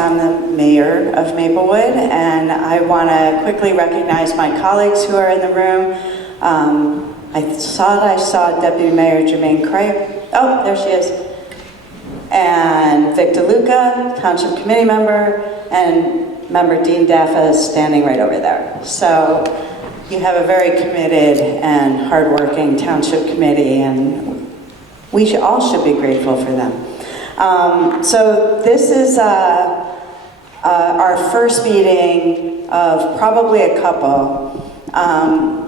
I'm the mayor of Maplewood, and I want to quickly recognize my colleagues who are in the room. I saw Deputy Mayor Jermaine Craig. Oh, there she is. And Victor Luca, Township Committee member, and member Dean Daffa is standing right over there. So you have a very committed and hardworking Township Committee, and we all should be grateful for them. So this is our first meeting of probably a couple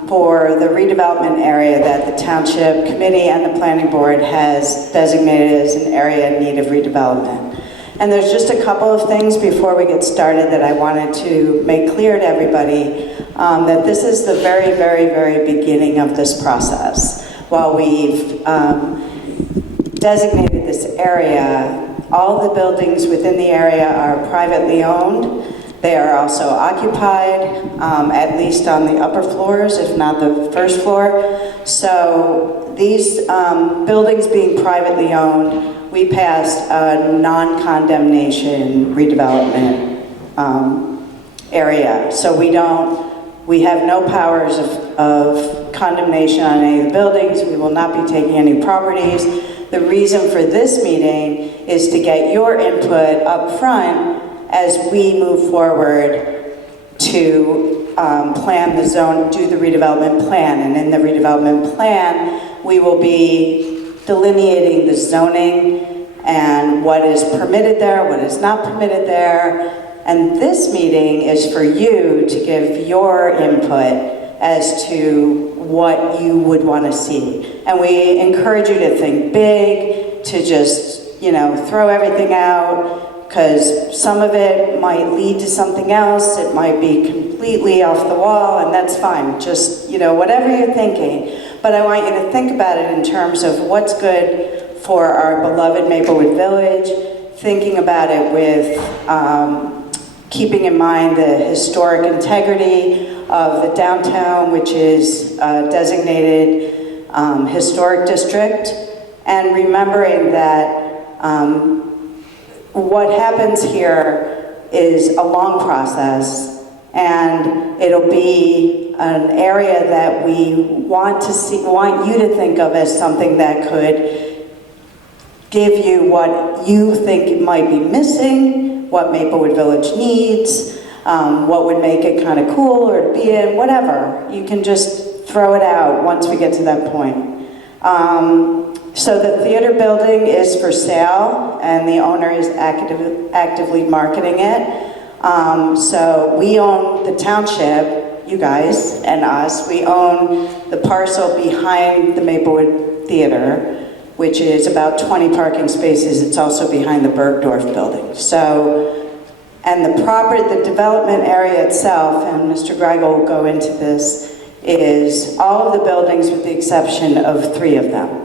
for the redevelopment area that the Township Committee and the Planning Board has designated as an area in need of redevelopment. And there's just a couple of things before we get started that I wanted to make clear to everybody, that this is the very, very, very beginning of this process. While we've designated this area, all the buildings within the area are privately owned. They are also occupied, at least on the upper floors, if not the first floor. So these buildings being privately owned, we passed a non-condemnation redevelopment area. So we have no powers of condemnation on any of the buildings. We will not be taking any properties. The reason for this meeting is to get your input up front as we move forward to plan the zone, do the redevelopment plan. And in the redevelopment plan, we will be delineating the zoning and what is permitted there, what is not permitted there. And this meeting is for you to give your input as to what you would want to see. And we encourage you to think big, to just, throw everything out, because some of it might lead to something else. It might be completely off the wall, and that's fine. Just, whatever you're thinking. But I want you to think about it in terms of what's good for our beloved Maplewood Village, thinking about it with keeping in mind the historic integrity of the downtown, which is a designated historic district, and remembering that what happens here is a long process, and it'll be an area that we want you to think of as something that could give you what you think might be missing, what Maplewood Village needs, what would make it kind of cool or to be in, whatever. You can just throw it out once we get to that point. So the theater building is for sale, and the owner is actively marketing it. So we own the township, you guys and us, we own the parcel behind the Maplewood Theater, which is about 20 parking spaces. It's also behind the Bergdorf building. So, and the development area itself, and Mr. Greigel will go into this, is all of the buildings with the exception of 3 of them.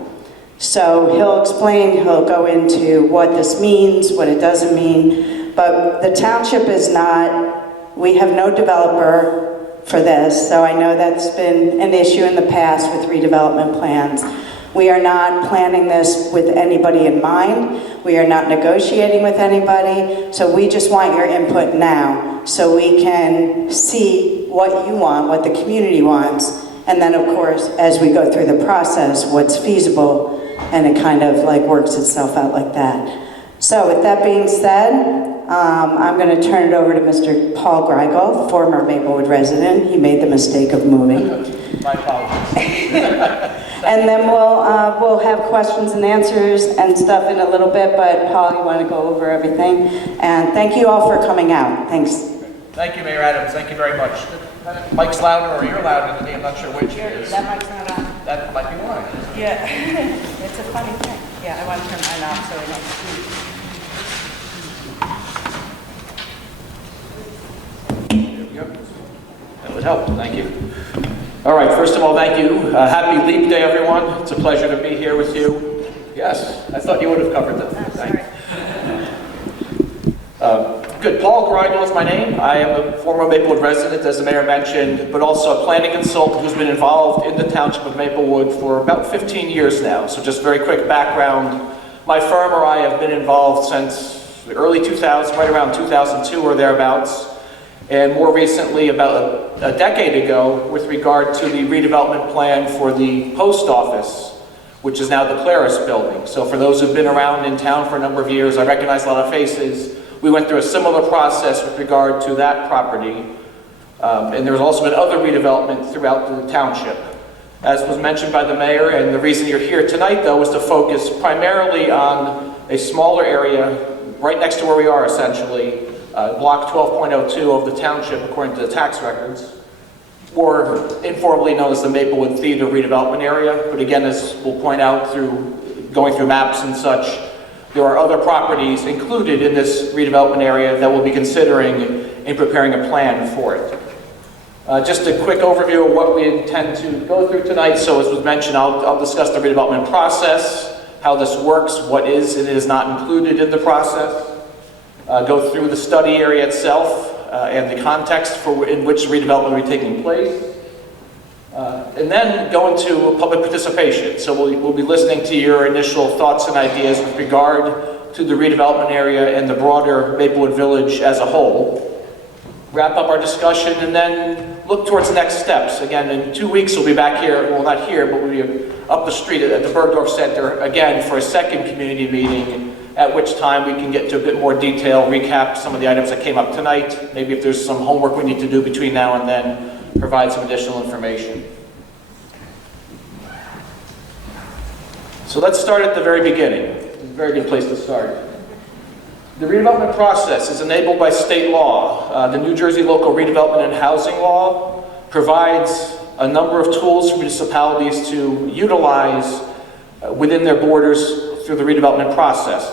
So he'll go into what this means, what it doesn't mean, but the township is not, we have no developer for this, so I know that's been an issue in the past with redevelopment plans. We are not planning this with anybody in mind. We are not negotiating with anybody, so we just want your input now so we can see what you want, what the community wants, and then of course, as we go through the process, what's feasible, and it kind of works itself out like that. So with that being said, I'm going to turn it over to Mr. Paul Greigel, former Maplewood resident. He made the mistake of moving. My apologies. And then we'll have questions and answers and stuff in a little bit, but Paul, you want to go over everything? And thank you all for coming out. Thanks. Thank you, Mayor Adams. Thank you very much. Mike's louder, or you're louder than me. I'm not sure which it is. That mic's not on. That might be why. Yeah, it's a funny thing. Yeah, I want to turn mine off so we don't see. Yep. That would help. Thank you. All right, first of all, thank you. Happy Leap Day, everyone. It's a pleasure to be here with you. Yes, I thought you would have covered that. Sorry. Good. Paul Greigel is my name. I am a former Maplewood resident, as the mayor mentioned, but also a planning consultant who's been involved in the township of Maplewood for about 15 years now. So just very quick background. My firm or I have been involved since the early 2000s, right around 2002 or thereabouts, and more recently, about a decade ago, with regard to the redevelopment plan for the post office, which is now the Claris building. So for those who've been around in town for a number of years, I recognize a lot of faces. We went through a similar process with regard to that property, and there's also been other redevelopment throughout the township. As was mentioned by the mayor, and the reason you're here tonight, though, is to focus primarily on a smaller area right next to where we are, essentially, block 12.02 of the township, according to the tax records, or informally known as the Maplewood Theater redevelopment area. But again, as we'll point out through going through maps and such, there are other properties included in this redevelopment area that we'll be considering in preparing a plan for it. Just a quick overview of what we intend to go through tonight. So as was mentioned, I'll discuss the redevelopment process, how this works, what is and is not included in the process, go through the study area itself and the context in which redevelopment will be taking place, and then go into public participation. So we'll be listening to your initial thoughts and ideas with regard to the redevelopment area and the broader Maplewood Village as a whole. Wrap up our discussion and then look towards the next steps. Again, in 2 weeks we'll be back here, well not here, but we'll be up the street at the Bergdorf Center again for a second community meeting, at which time we can get into a bit more detail, recap some of the items that came up tonight, maybe if there's some homework we need to do between now and then, provide some additional information. So let's start at the very beginning. It's a very good place to start. The redevelopment process is enabled by state law. The New Jersey Local Redevelopment and Housing Law provides a number of tools for municipalities to utilize within their borders through the redevelopment process.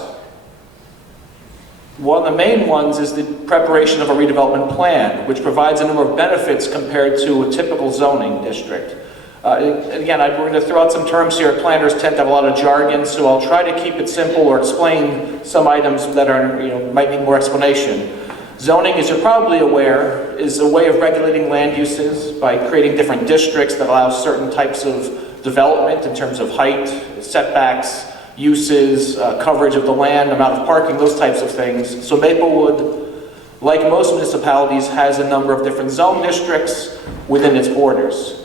One of the main ones is the preparation of a redevelopment plan, which provides a number of benefits compared to a typical zoning district. And again, we're going to throw out some terms here. Planners tend to have a lot of jargon, so I'll try to keep it simple or explain some items that are, might need more explanation. Zoning, as you're probably aware, is a way of regulating land uses by creating different districts that allow certain types of development in terms of height, setbacks, uses, coverage of the land, amount of parking, those types of things. So Maplewood, like most municipalities, has a number of different zone districts within its borders.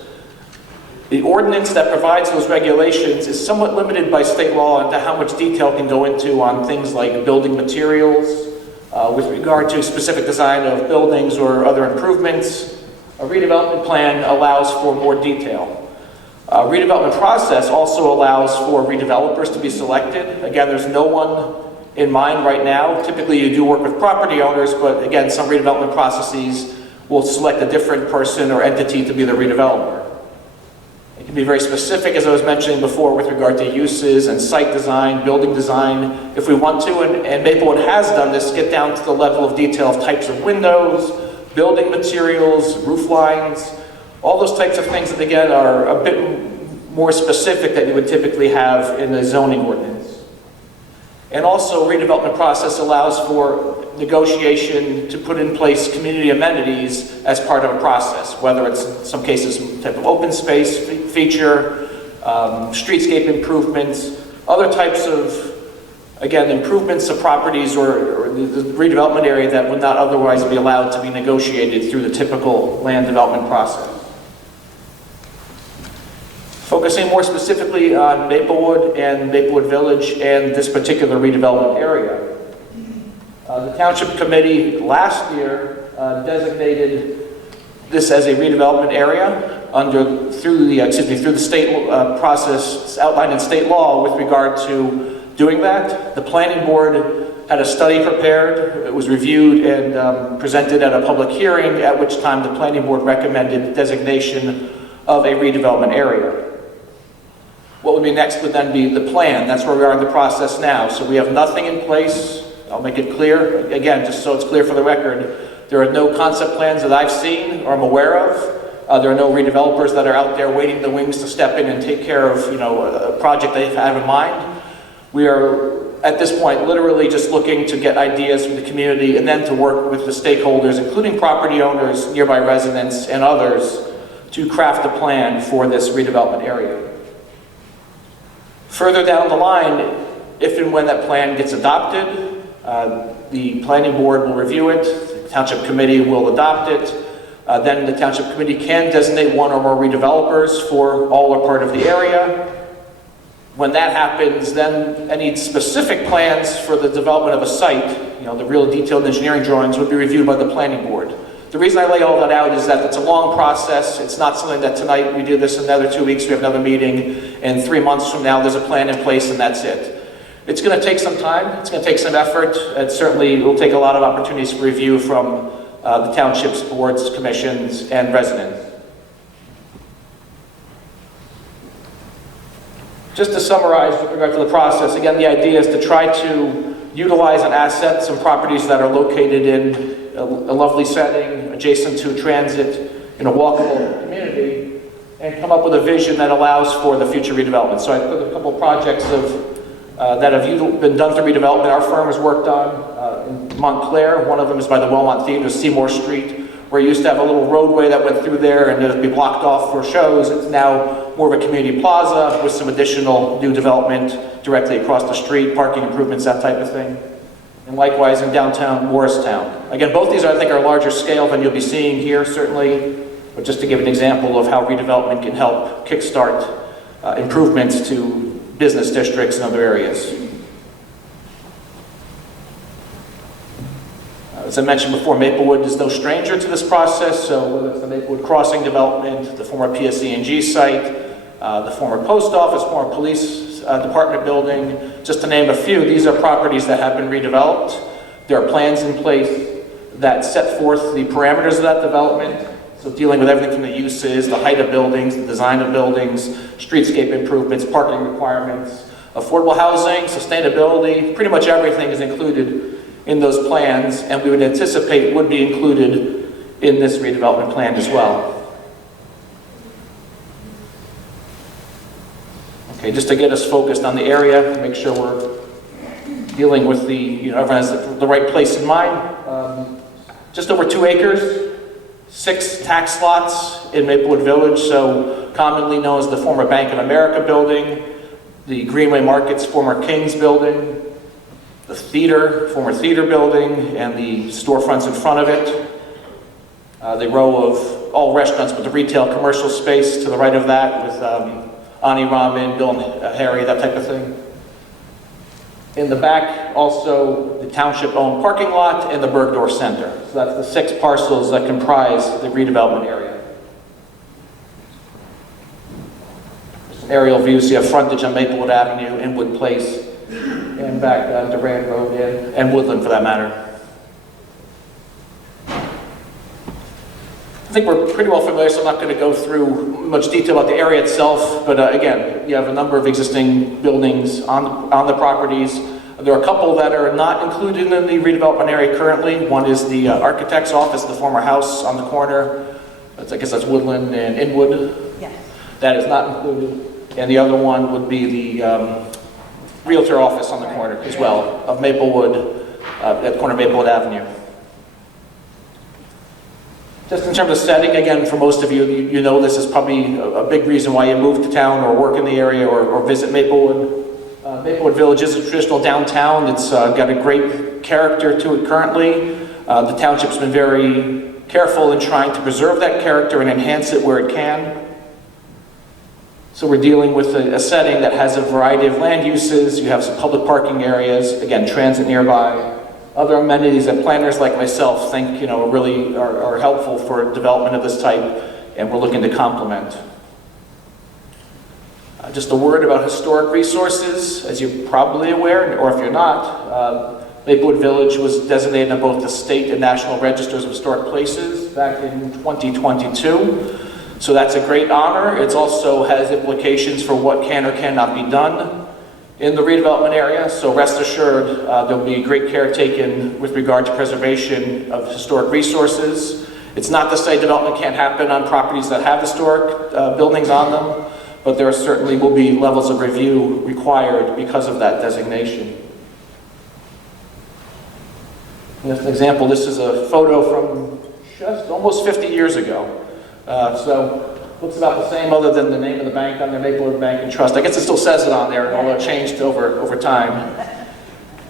The ordinance that provides those regulations is somewhat limited by state law into how much detail can go into on things like building materials, with regard to specific design of buildings or other improvements. A redevelopment plan allows for more detail. A redevelopment process also allows for redevelopers to be selected. Again, there's no one in mind right now. Typically you do work with property owners, but again, some redevelopment processes will select a different person or entity to be the redeveloper. It can be very specific, as I was mentioning before, with regard to uses and site design, building design, if we want to, and Maplewood has done this, get down to the level of detail of types of windows, building materials, roof lines, all those types of things that, again, are a bit more specific than you would typically have in a zoning ordinance. And also, redevelopment process allows for negotiation to put in place community amenities as part of a process, whether it's in some cases some type of open space feature, streetscape improvements, other types of, again, improvements to properties or the redevelopment area that would not otherwise be allowed to be negotiated through the typical land development process. Focusing more specifically on Maplewood and Maplewood Village and this particular redevelopment area. The Township Committee last year designated this as a redevelopment area through the state process outlined in state law with regard to doing that. The Planning Board had a study prepared. It was reviewed and presented at a public hearing, at which time the Planning Board recommended designation of a redevelopment area. What would be next would then be the plan. That's where we are in the process now. So we have nothing in place. I'll make it clear, again, just so it's clear for the record, there are no concept plans that I've seen or I'm aware of. There are no redevelopers that are out there waiting in the wings to step in and take care of, a project they have in mind. We are, at this point, literally just looking to get ideas from the community and then to work with the stakeholders, including property owners, nearby residents, and others, to craft a plan for this redevelopment area. Further down the line, if and when that plan gets adopted, The planning board will review it, the township committee will adopt it, then the township committee can designate one or more redevelopers for all or part of the area. When that happens, then any specific plans for the development of a site, the real detailed engineering drawings, would be reviewed by the planning board. The reason I lay all that out is that it's a long process. It's not something that tonight we do this, in another 2 weeks we have another meeting, and 3 months from now there's a plan in place and that's it. It's going to take some time. It's going to take some effort. It certainly will take a lot of opportunities for review from the township's boards, commissions, and residents. Just to summarize with regard to the process, again, the idea is to try to utilize an asset, some properties that are located in a lovely setting, adjacent to transit, in a walkable community, and come up with a vision that allows for the future redevelopment. So I put a couple of projects that have been done through redevelopment our firm has worked on in Montclair. One of them is by the Wellmont Theater, Seymour Street, where you used to have a little roadway that went through there and it would be blocked off for shows. It's now more of a community plaza with some additional new development directly across the street, parking improvements, that type of thing. And likewise in downtown Morristown. Again, both these I think are larger scale than you'll be seeing here, certainly, but just to give an example of how redevelopment can help kickstart improvements to business districts and other areas. As I mentioned before, Maplewood is no stranger to this process, so whether it's the Maplewood Crossing development, the former PSE&G site, the former post office, former police department building, just to name a few, these are properties that have been redeveloped. There are plans in place that set forth the parameters of that development, so dealing with everything from the uses, the height of buildings, the design of buildings, streetscape improvements, parking requirements, affordable housing, sustainability, pretty much everything is included in those plans, and we would anticipate would be included in this redevelopment plan as well. Okay, just to get us focused on the area, to make sure we're dealing with everyone has the right place in mind. Just over 2 acres, 6 tax lots in Maplewood Village, so commonly known as the former Bank of America building, the Greenway Market's former King's building, the theater, former theater building, and the storefronts in front of it. The row of all restaurants, but the retail commercial space to the right of that with Ani Ramen, Bill and Harry, that type of thing. In the back, also the township-owned parking lot and the Bergdorf Center. So that's the 6 parcels that comprise the redevelopment area. Some aerial views, so you have frontage on Maplewood Avenue, Inwood Place, and back to Rand Road and Woodland for that matter. I think we're pretty well familiar, so I'm not going to go through much detail about the area itself, but again, you have a number of existing buildings on the properties. There are a couple that are not included in the redevelopment area currently. One is the architect's office, the former house on the corner. I guess that's Woodland and Inwood. Yes. That is not included. And the other one would be the realtor office on the corner as well of Maplewood, at the corner of Maplewood Avenue. Just in terms of setting, again, for most of you, you know this is probably a big reason why you move to town or work in the area or visit Maplewood. Maplewood Village is a traditional downtown. It's got a great character to it currently. The township's been very careful in trying to preserve that character and enhance it where it can. So we're dealing with a setting that has a variety of land uses. You have some public parking areas, again, transit nearby. Other amenities that planners like myself think really are helpful for development of this type, and we're looking to complement. Just a word about historic resources. As you're probably aware, or if you're not, Maplewood Village was designated on both the state and national registers of historic places back in 2022. So that's a great honor. It also has implications for what can or cannot be done in the redevelopment area, so rest assured there'll be great care taken with regard to preservation of historic resources. It's not to say development can't happen on properties that have historic buildings on them, but there certainly will be levels of review required because of that designation. As an example, this is a photo from just almost 50 years ago. So looks about the same other than the name of the bank on there, Maplewood Bank and Trust. I guess it still says it on there, although it changed over time.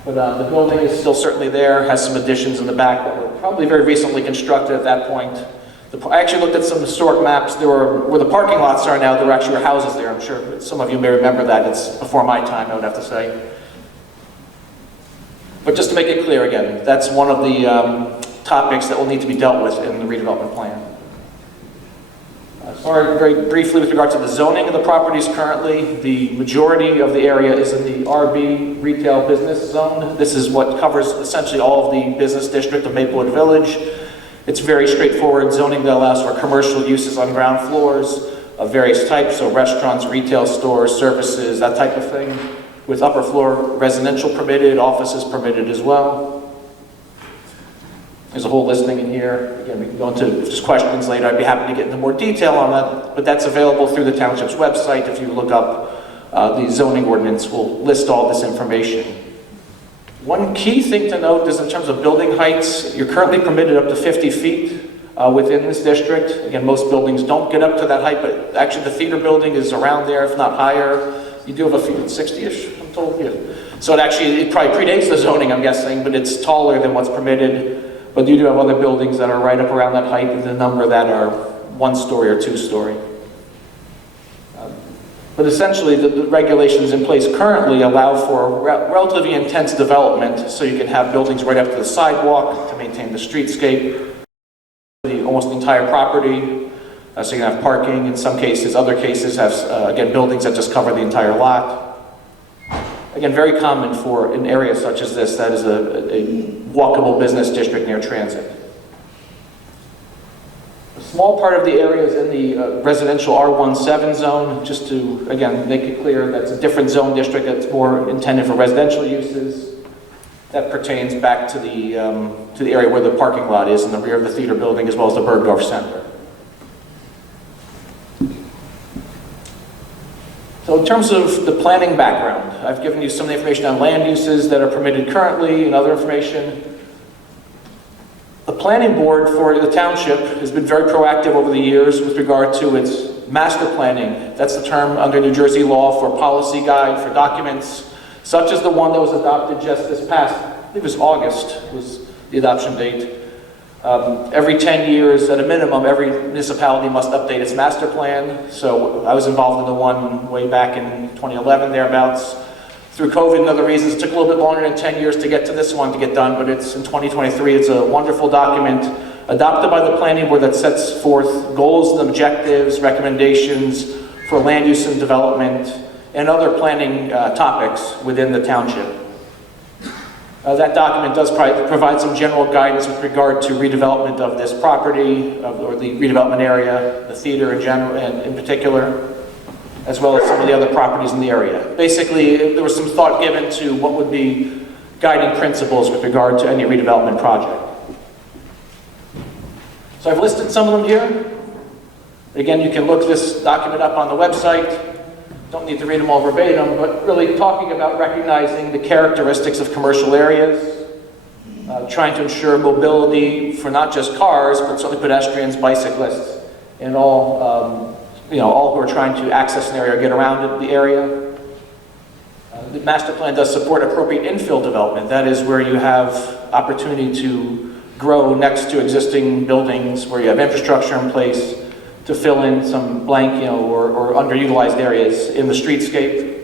But the building is still certainly there, has some additions in the back that were probably very recently constructed at that point. I actually looked at some historic maps. There were, where the parking lots are now, there were actually houses there. I'm sure some of you may remember that. It's before my time, I would have to say. But just to make it clear again, that's one of the topics that will need to be dealt with in the redevelopment plan. As far as very briefly with regard to the zoning of the properties currently, the majority of the area is in the RB retail business zone. This is what covers essentially all of the business district of Maplewood Village. It's very straightforward zoning that allows for commercial uses on ground floors of various types, so restaurants, retail stores, services, that type of thing, with upper floor residential permitted, offices permitted as well. There's a whole listing in here. Again, we can go into just questions later. I'd be happy to get into more detail on that, but that's available through the township's website. If you look up the zoning ordinance, we'll list all this information. One key thing to note is in terms of building heights, you're currently permitted up to 50 feet within this district. Again, most buildings don't get up to that height, but actually the theater building is around there, if not higher. You do have a few, 60-ish, I'm told. Yeah. So it probably predates the zoning, I'm guessing, but it's taller than what's permitted. But you do have other buildings that are right up around that height, and the number that are 1-story or 2-story. But essentially, the regulations in place currently allow for relatively intense development, so you can have buildings right up to the sidewalk to maintain the streetscape, almost the entire property, so you can have parking in some cases. Other cases have, again, buildings that just cover the entire lot. Again, very common for an area such as this that is a walkable business district near transit. A small part of the area is in the residential R17 zone, just to, again, make it clear that's a different zone district that's more intended for residential uses. That pertains back to the area where the parking lot is in the rear of the theater building, as well as the Bergdorf Center. So in terms of the planning background, I've given you some of the information on land uses that are permitted currently and other information. The planning board for the township has been very proactive over the years with regard to its master planning. That's the term under New Jersey law for policy guide for documents, such as the one that was adopted just this past, I think it was August, was the adoption date. Every 10 years, at a minimum, every municipality must update its master plan. So I was involved in the one way back in 2011, thereabouts. Through COVID and other reasons, it took a little bit longer than 10 years to get to this one to get done, but it's in 2023. It's a wonderful document adopted by the planning board that sets forth goals and objectives, recommendations for land use and development, and other planning topics within the township. That document does provide some general guidance with regard to redevelopment of this property, or the redevelopment area, the theater in general, and in particular, as well as some of the other properties in the area. Basically, there was some thought given to what would be guiding principles with regard to any redevelopment project. So I've listed some of them here. Again, you can look this document up on the website. Don't need to read them all verbatim, but really talking about recognizing the characteristics of commercial areas, trying to ensure mobility for not just cars, but certainly pedestrians, bicyclists, and all all who are trying to access an area or get around the area. The master plan does support appropriate infill development. That is where you have opportunity to grow next to existing buildings, where you have infrastructure in place to fill in some blank, or underutilized areas in the streetscape.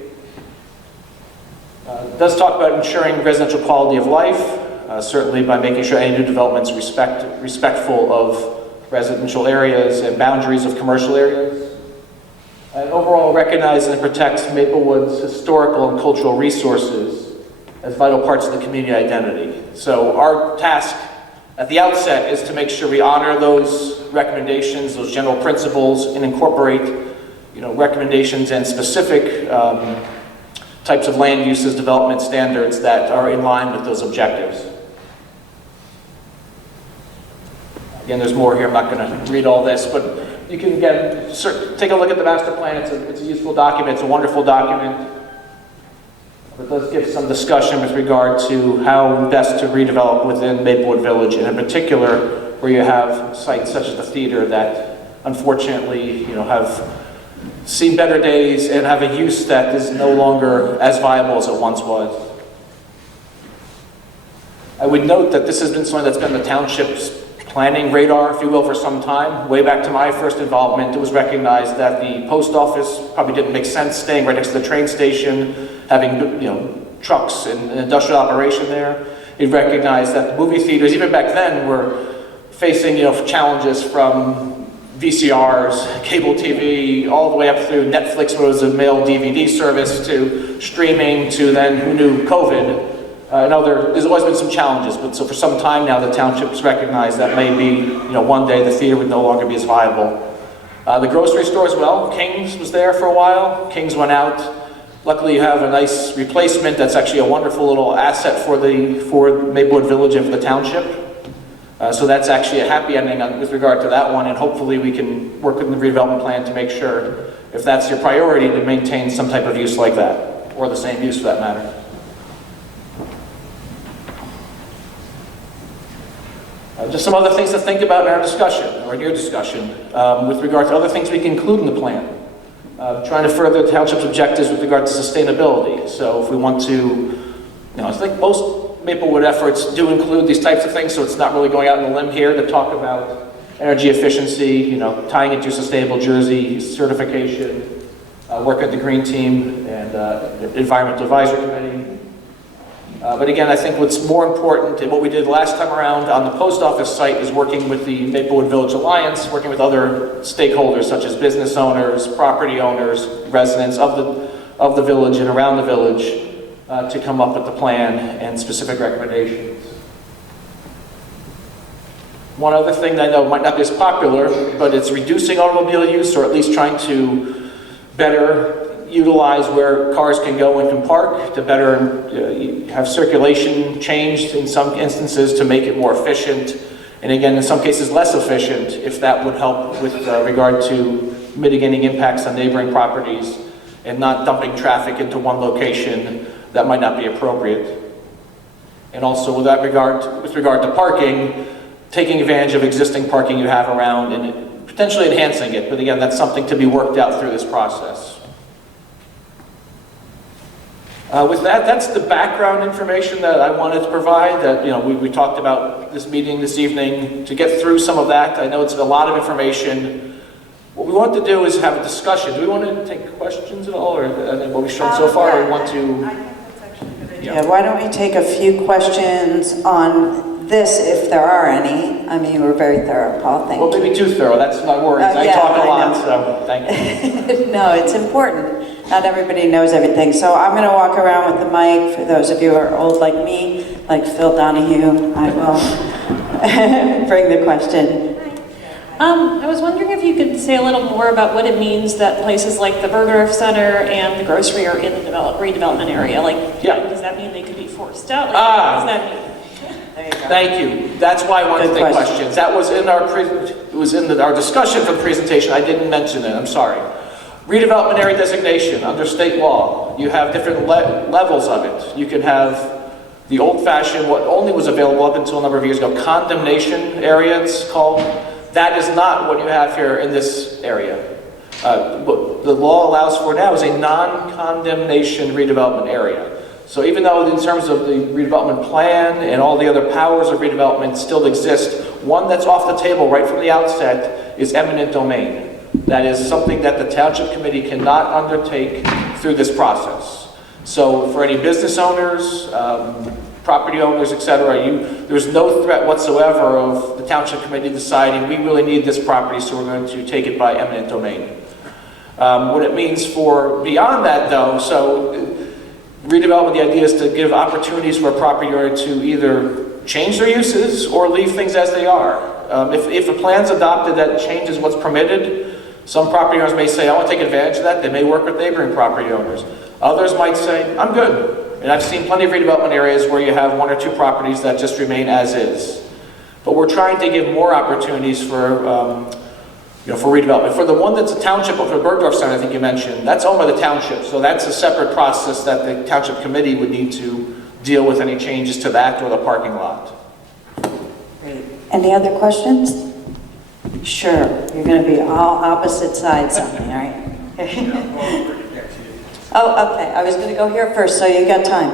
It does talk about ensuring residential quality of life, certainly by making sure any new developments respectful of residential areas and boundaries of commercial areas. And overall recognizes and protects Maplewood's historical and cultural resources as vital parts of the community identity. So our task at the outset is to make sure we honor those recommendations, those general principles, and incorporate, recommendations and specific types of land uses development standards that are in line with those objectives. Again, there's more here. I'm not going to read all this, but you can take a look at the master plan. It's a useful document. It's a wonderful document. But let's give some discussion with regard to how best to redevelop within Maplewood Village, and in particular, where you have sites such as the theater that unfortunately, have seen better days and have a use that is no longer as viable as it once was. I would note that this has been something that's been the township's planning radar, if you will, for some time. Way back to my first involvement, it was recognized that the post office probably didn't make sense staying right next to the train station, having, trucks and industrial operation there. It recognized that the movie theaters, even back then, were facing, challenges from VCRs, cable TV, all the way up through Netflix, where it was a mail DVD service, to streaming, to then, who knew, COVID. There's always been some challenges, but so for some time now, the townships recognize that maybe, one day the theater would no longer be as viable. The grocery store as well, King's was there for a while. King's went out. Luckily, you have a nice replacement that's actually a wonderful little asset for Maplewood Village and for the township. So that's actually a happy ending with regard to that one, and hopefully we can work with the redevelopment plan to make sure, if that's your priority, to maintain some type of use like that, or the same use for that matter. Just some other things to think about in our discussion, or in your discussion, with regard to other things we can include in the plan. Trying to further the township's objectives with regard to sustainability. So if we want to, I think most Maplewood efforts do include these types of things, so it's not really going out on a limb here to talk about energy efficiency, tying into Sustainable Jersey certification, work at the Green Team and Environmental Advisory Committee. But again, I think what's more important, and what we did last time around on the post office site, is working with the Maplewood Village Alliance, working with other stakeholders such as business owners, property owners, residents of the village and around the village to come up with the plan and specific recommendations. One other thing that I know might not be as popular, but it's reducing automobile use, or at least trying to better utilize where cars can go and can park, to better have circulation changed in some instances to make it more efficient, and again in some cases less efficient, if that would help with regard to mitigating impacts on neighboring properties and not dumping traffic into one location that might not be appropriate. And also with regard to parking, taking advantage of existing parking you have around and potentially enhancing it, but again that's something to be worked out through this process. With that, that's the background information that I wanted to provide, that we talked about this meeting this evening. To get through some of that, I know it's a lot of information. What we want to do is have a discussion. Do we want to take questions at all, or what we've shown so far, or we want to? I think that's actually a good idea. Yeah, why don't we take a few questions on this, if there are any? I mean, we're very thorough, Paul, thank you. Well, maybe too thorough, that's my worries. I Yeah, talk a I lot, know. so thank you. No, it's important. Not everybody knows everything. So I'm going to walk around with the mic. For those of you who are old like me, like Phil Donahue, I will bring the question. I was wondering if you could say a little more about what it means that places like the Bergdorf Center and the grocery are in the redevelopment area. Does that mean they could be forced out? What does that mean? There you go. Thank you. That's why I wanted to Good take question. questions. That was in our discussion for the presentation. I didn't mention it, I'm sorry. Redevelopment area designation under state law. You have different levels of it. You can have the old-fashioned, what only was available up until a number of years ago, condemnation area, it's called. That is not what you have here in this area. What the law allows for now is a non-condemnation redevelopment area. So even though in terms of the redevelopment plan and all the other powers of redevelopment still exist, one that's off the table right from the outset is eminent domain. That is something that the Township Committee cannot undertake through this process. So for any business owners, property owners, etc., there's no threat whatsoever of the Township Committee deciding we really need this property, so we're going to take it by eminent domain. What it means for beyond that, though, so redevelopment, the idea is to give opportunities for a property owner to either change their uses or leave things as they are. If a plan's adopted that changes what's permitted, some property owners may say, I want to take advantage of that. They may work with neighboring property owners. Others might say, I'm good. And I've seen plenty of redevelopment areas where you have one or two properties that just remain as is. But we're trying to give more opportunities for redevelopment. For the one that's a township, or for the Bergdorf Center, I think you mentioned, that's owned by the township. So that's a separate process that the Township Committee would need to deal with any changes to that or the parking lot. Great. Any other questions? Sure. You're going to be all opposite sides on me, all right? Oh, okay. I was going to go here first, so you got time.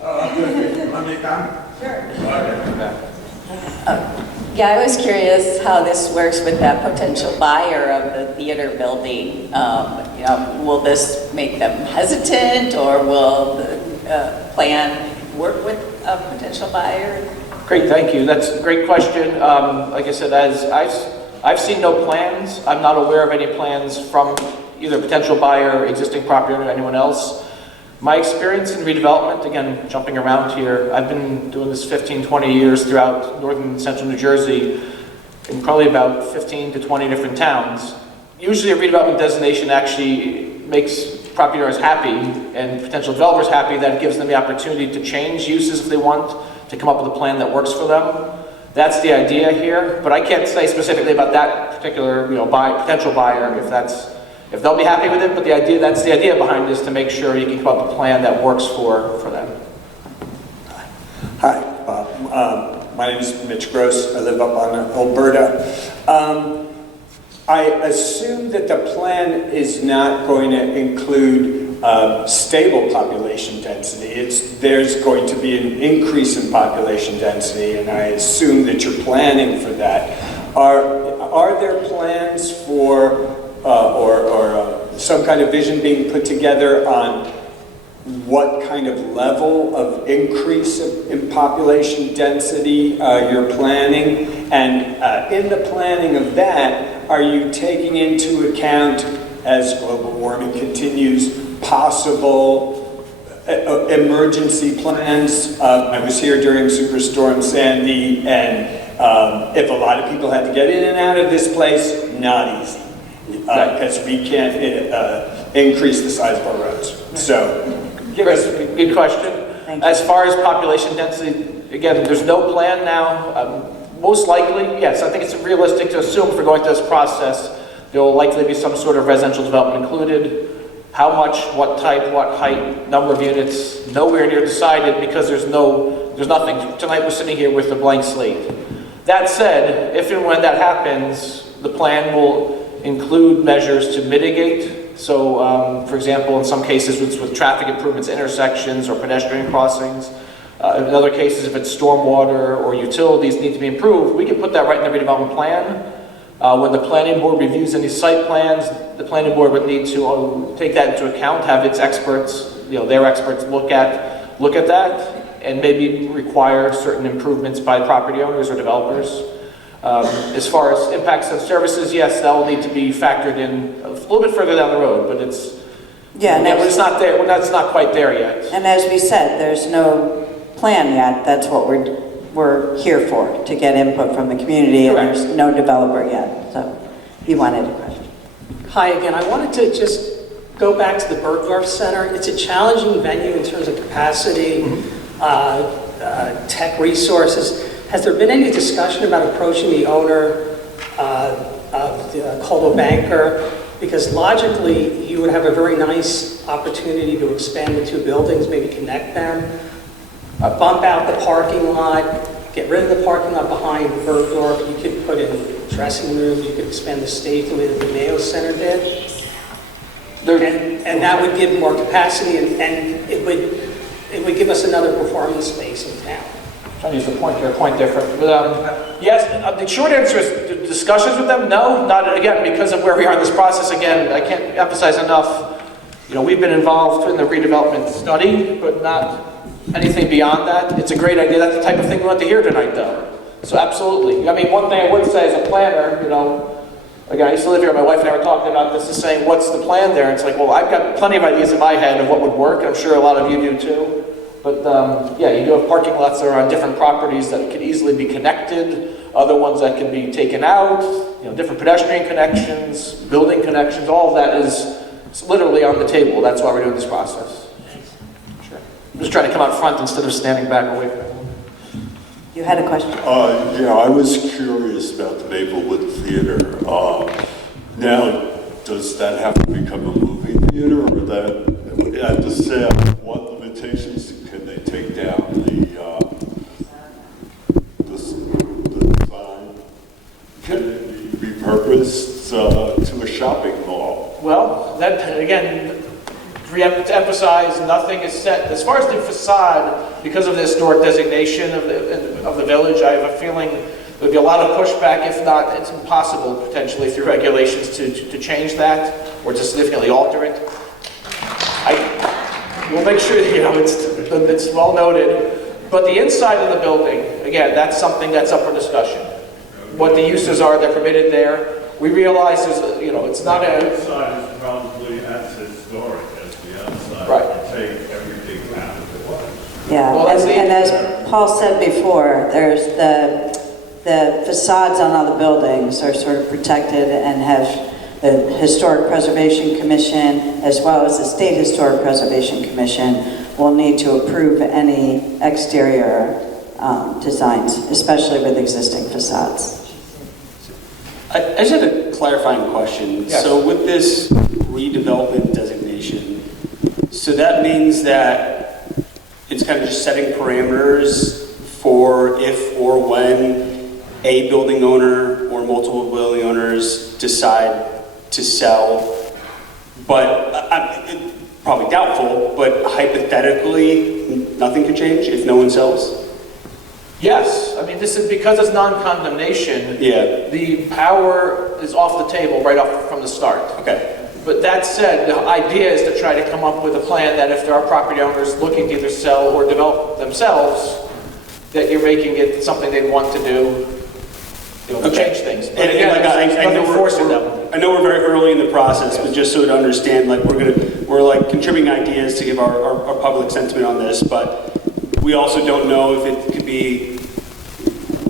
Let me come. Yeah, I was curious how this works with that potential buyer of the theater building. You know, will this make them hesitant, or will the plan work with a potential buyer? Great, thank you. That's a great question. Like I said, as I've seen no plans. I'm not aware of any plans from either potential buyer, existing property owner, or anyone else. My experience in redevelopment, again, jumping around here, I've been doing this 15, 20 years throughout northern and central New Jersey in probably about 15 to 20 different towns. Usually a redevelopment designation actually makes property owners happy and potential developers happy, that it gives them the opportunity to change uses if they want, to come up with a plan that works for them. That's the idea here, but I can't say specifically about that particular, potential buyer if they'll be happy with it, but that's the idea behind this, to make sure you can come up with a plan that works for them. Hi, Bob. My name is Mitch Gross. I live up on Alberta. I assume that the plan is not going to include stable population density. There's going to be an increase in population density, and I assume that you're planning for that. Are there plans for or some kind of vision being put together on what kind of level of increase in population density you're planning? And in the planning of that, are you taking into account, as global warming continues, possible emergency plans? I was here during Superstorm Sandy, and if a lot of people had to get in and out of this place, not easy. Because we can't increase the size of our roads. So, Good question. As far as population density, again, there's no plan now. Most likely, yes, I think it's realistic to assume if we're going through this process, there will likely be some sort of residential development included. How much, what type, what height, number of units, nowhere near decided, because there's nothing. Tonight we're sitting here with a blank slate. That said, if and when that happens, the plan will include measures to mitigate. So, for example, in some cases with traffic improvements, intersections or pedestrian crossings. In other cases, if it's stormwater or utilities need to be improved, we can put that right in the redevelopment plan. When the planning board reviews any site plans, the planning board would need to take that into account, have its experts, their experts look at that, and maybe require certain improvements by property owners or developers. As far as impacts on services, yes, that will need to be factored in a little bit further down the road, but it's not there. It's not quite there yet. And as we said, there's no plan yet. That's what we're here for, to get input from the community. Correct. And there's no developer yet. So, you wanted a question. Hi again. I wanted to just go back to the Bergdorf Center. It's a challenging venue in terms of capacity, tech resources. Has there been any discussion about approaching the owner of the Coldwell Banker? Because logically, you would have a very nice opportunity to expand the two buildings, maybe connect them, bump out the parking lot, get rid of the parking lot behind Bergdorf. You could put in dressing rooms, you could expand the stage the way that the Mayo Center did. And that would give more capacity, and it would give us another performance space in town. Trying to use the point here, point different. But, yes, the short answer is discussions with them. No, not again because of where we are in this process. Again, I can't emphasize enough. We've been involved in the redevelopment study, but not anything beyond that. It's a great idea. That's the type of thing we want to hear tonight, though. So absolutely. I mean, one thing I would say as a planner, again, I used to live here. My wife and I were talking about this, is saying, "What's the plan there?" And it's like, well, I've got plenty of ideas in my head of what would work. I'm sure a lot of you do too. But yeah, you do have parking lots that are on different properties that could easily be connected, other ones that can be taken out, different pedestrian connections, building connections, all of that is literally on the table. That's why we're doing this process. Sure. I'm just trying to come out front instead of standing back away from everyone. You had a question? Yeah, I was curious about the Maplewood Theater. Now, does that have to become a movie theater, or that at the sale, what limitations can they take down the sign? Can it be repurposed to a shopping mall? Well, that again, to emphasize, nothing is set, as far as the facade, because of the historic designation of the village, I have a feeling there'd be a lot of pushback, if not, it's impossible potentially through regulations to change that or to significantly alter it. We'll make sure, it's well noted, but the inside of the building, again, that's something that's up for discussion. What the uses are that are permitted there. We realize it's not a... The inside is probably as historic as the outside. Right. Take everything out of the way. Yeah, Well, and as Paul said before, there's the facades on all the buildings are sort of protected and have the Historic Preservation Commission, as well as the State Historic Preservation Commission, will need to approve any exterior designs, especially with existing facades. I just had a clarifying question. Yes. So with this redevelopment designation, so that means that it's kind of just setting parameters for if or when a building owner or multiple building owners decide to sell, but probably doubtful, but hypothetically, nothing could change if no one sells? Yes, I mean, this is because it's non-condemnation. Yeah. The power is off the table right off from the start. Okay. But that said, the idea is to try to come up with a plan that if there are property owners looking to either sell or develop themselves, that you're making it something they want to do, to change things. But And again, like, there's I know nothing forcing them. I know we're very early in the process, but just so to understand, like we're like contributing ideas to give our public sentiment on this, but we also don't know if it could be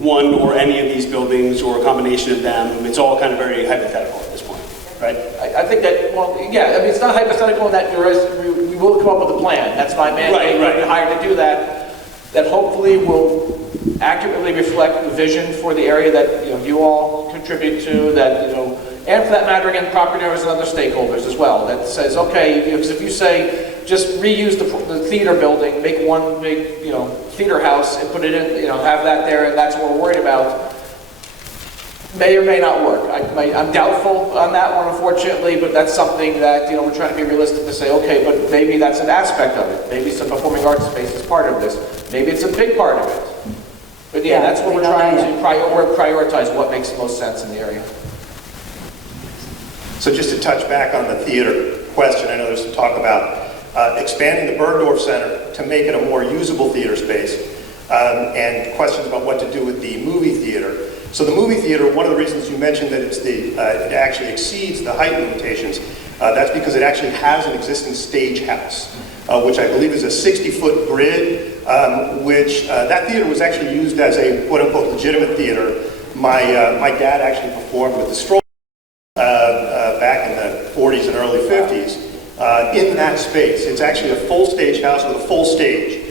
one or any of these buildings or a combination of them. It's all kind of very hypothetical at this point, right? I think that, well, yeah, I mean, it's not hypothetical in that we will come up with a plan. That's my mandate. Right. We've been hired to do that. That hopefully will accurately reflect the vision for the area that you all contribute to. That and for that matter, again, property owners and other stakeholders as well. That says, okay, because if you say just reuse the theater building, make one big theater house and put it in, have that there, and that's what we're worried about. May or may not work. I'm doubtful on that one, unfortunately, but that's something that we're trying to be realistic to say, okay, but maybe that's an aspect of it. Maybe some performing arts space is part of this. Maybe it's a big part of it. But yeah, that's what we're trying to prioritize what makes the most sense in the area. So just to touch back on the theater question, I know there's some talk about expanding the Bergdorf Center to make it a more usable theater space, and questions about what to do with the movie theater. So the movie theater, one of the reasons you mentioned that it actually exceeds the height limitations, that's because it actually has an existing stage house, which I believe is a 60-foot grid, which that theater was actually used as a quote-unquote legitimate theater. My dad actually performed with the Stroll back in the 40s and early 50s in that space. It's actually a full stage house with a full stage.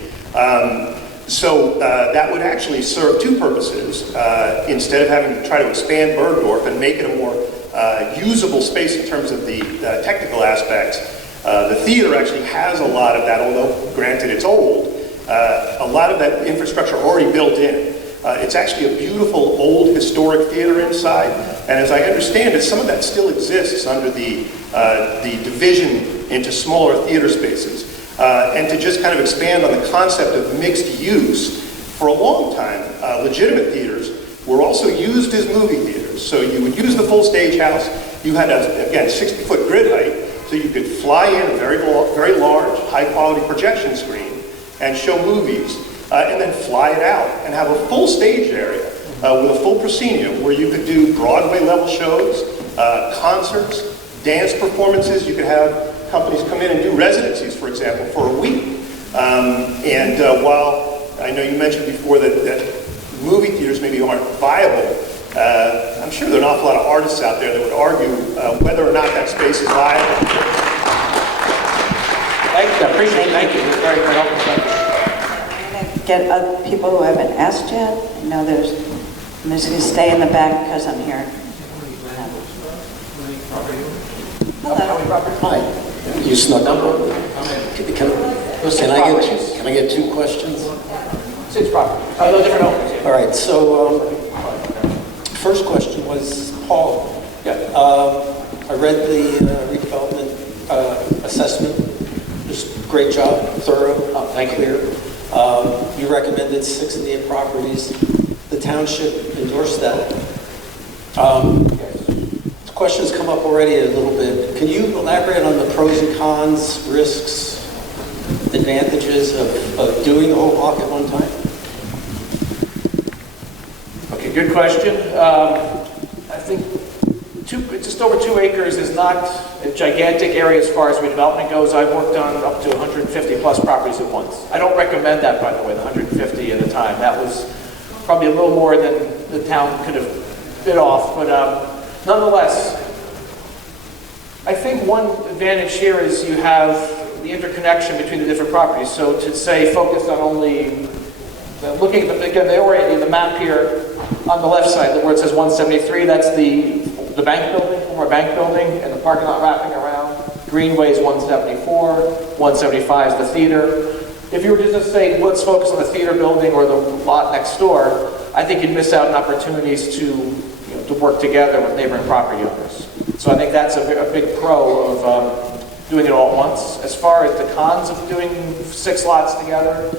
So that would actually serve two purposes. Instead of having to try to expand Bergdorf and make it a more usable space in terms of the technical aspects, the theater actually has a lot of that, although granted it's old, a lot of that infrastructure already built in. It's actually a beautiful old historic theater inside, and as I understand it, some of that still exists under the division into smaller theater spaces. And to just kind of expand on the concept of mixed use, for a long time, legitimate theaters were also used as movie theaters. So you would use the full stage house. You had, again, 60-foot grid height, so you could fly in a very large, high-quality projection screen and show movies, and then fly it out and have a full stage area with a full proscenium where you could do Broadway-level shows, concerts, dance performances. You could have companies come in and do residencies, for example, for a week. While I know you mentioned before that movie theaters maybe aren't viable, I'm sure there are an awful lot of artists out there that would argue whether or not that space is viable. Thank you, I appreciate it. Thank you. It's very helpful. Thank you. I'm going to get other people who haven't asked yet. I know I'm just going to stay in the back because I'm here. Hello. Hi. You snuck up on me. Can I get two questions? Six property. Oh, no, different owners. Yeah. All right. So, first question was Paul. Yeah. I read the redevelopment assessment, Great job, thorough, thank you. clear. You recommended 6 Indian properties. The township endorsed that. Questions come up already a little bit. Can you elaborate on the pros and cons, risks, advantages of doing the whole block at one time? Okay, good question. I think just over 2 acres is not a gigantic area as far as redevelopment goes. I've worked on up to 150 plus properties at once. I don't recommend that, by the way, the 150 at a time. That was probably a little more than the town could have bit off, but nonetheless, I think one advantage here is you have the interconnection between the different properties. So to say focus on only looking at the map here on the left side, where it says 173, that's the bank building, former bank building, and the parking lot wrapping around. Greenway is 174, 175 is the theater. If you were just to say, let's focus on the theater building or the lot next door, I think you'd miss out on opportunities to work together with neighboring property owners. So I think that's a big pro of doing it all at once. As far as the cons of doing 6 lots together,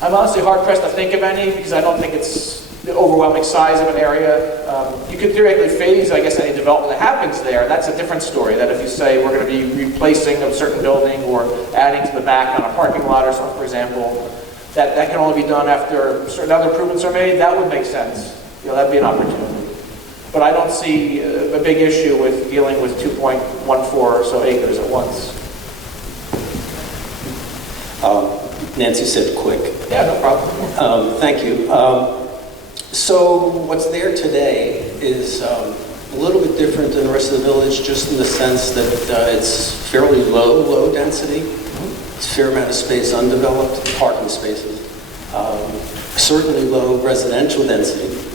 I'm honestly hard-pressed to think of any because I don't think it's the overwhelming size of an area. You could theoretically phase, I guess, any development that happens there. That's a different story, that if you say we're going to be replacing a certain building or adding to the back on a parking lot or something, for example, that can only be done after certain other improvements are made, that would make sense. That'd be an opportunity. But I don't see a big issue with dealing with 2.14 or so acres at once. Nancy said quick. Yeah, no problem. Thank you. So what's there today is a little bit different than the rest of the village, just in the sense that it's fairly low density. It's a fair amount of space undeveloped, parking spaces. Certainly low residential density.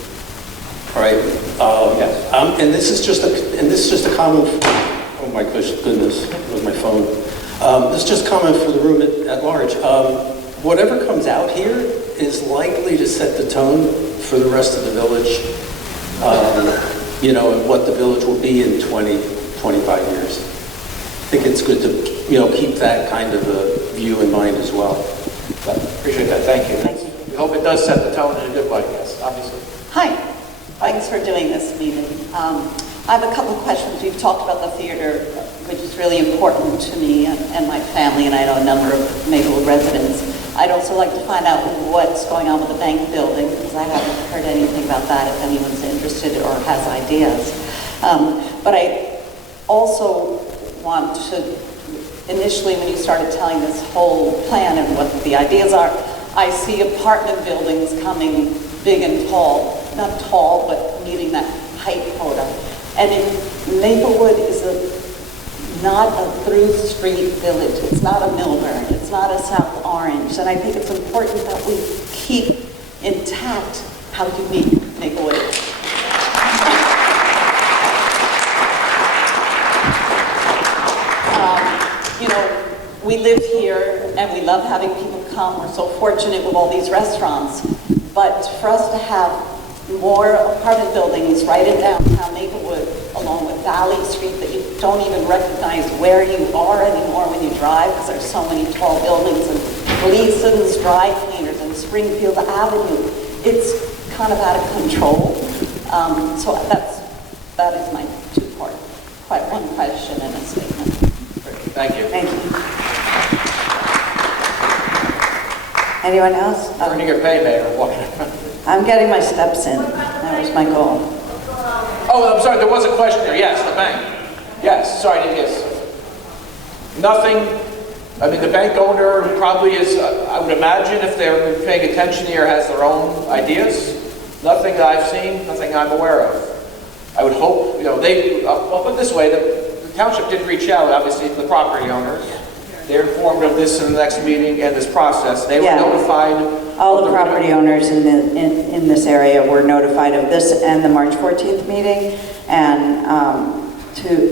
Right. And this is just a common. Oh my goodness, with my phone. This is just common for the room at large. Whatever comes out here is likely to set the tone for the rest of the village. And what the village will be in 20, 25 years. I think it's good to keep that kind of a view in mind as well. But appreciate that. Thank you. We hope it does set the tone in a good way. Yes, obviously. Hi. Thanks for doing this meeting. I have a couple of questions. You've talked about the theater, which is really important to me and my family, and I know a number of Maplewood residents. I'd also like to find out what's going on with the bank building, because I haven't heard anything about that, if anyone's interested or has ideas. But I also want to, initially when you started telling this whole plan and what the ideas are, I see apartment buildings coming big and tall. Not tall, but meeting that height quota. And Maplewood is not a through street village. It's not a Milburn. It's not a South Orange. And I think it's important that we keep intact how unique Maplewood is. We live here and we love having people come. We're so fortunate with all these restaurants. But for us to have more apartment buildings right in downtown Maplewood, along with Valley Street, that you don't even recognize where you are anymore when you drive, because there's so many tall buildings, and Gleason's Dry Cleaners and Springfield Avenue. It's kind of out of control. So that is my two-part, one question and a statement. Thank you. Thank you. Anyone else? Earning your pay, Mayor, walking around. I'm getting my steps in. That was my goal. Oh, I'm sorry, there was a question there. Yes, the bank. Yes, sorry, yes. Nothing, I mean, the bank owner probably is, I would imagine, if they're paying attention here, has their own ideas. Nothing that I've seen, nothing I'm aware of. I would hope, I'll put it this way, the township did reach out, obviously, to the property owners. They're informed of this in the next meeting and this process. They were notified. All the property owners in this area were notified of this and the March 14th meeting. And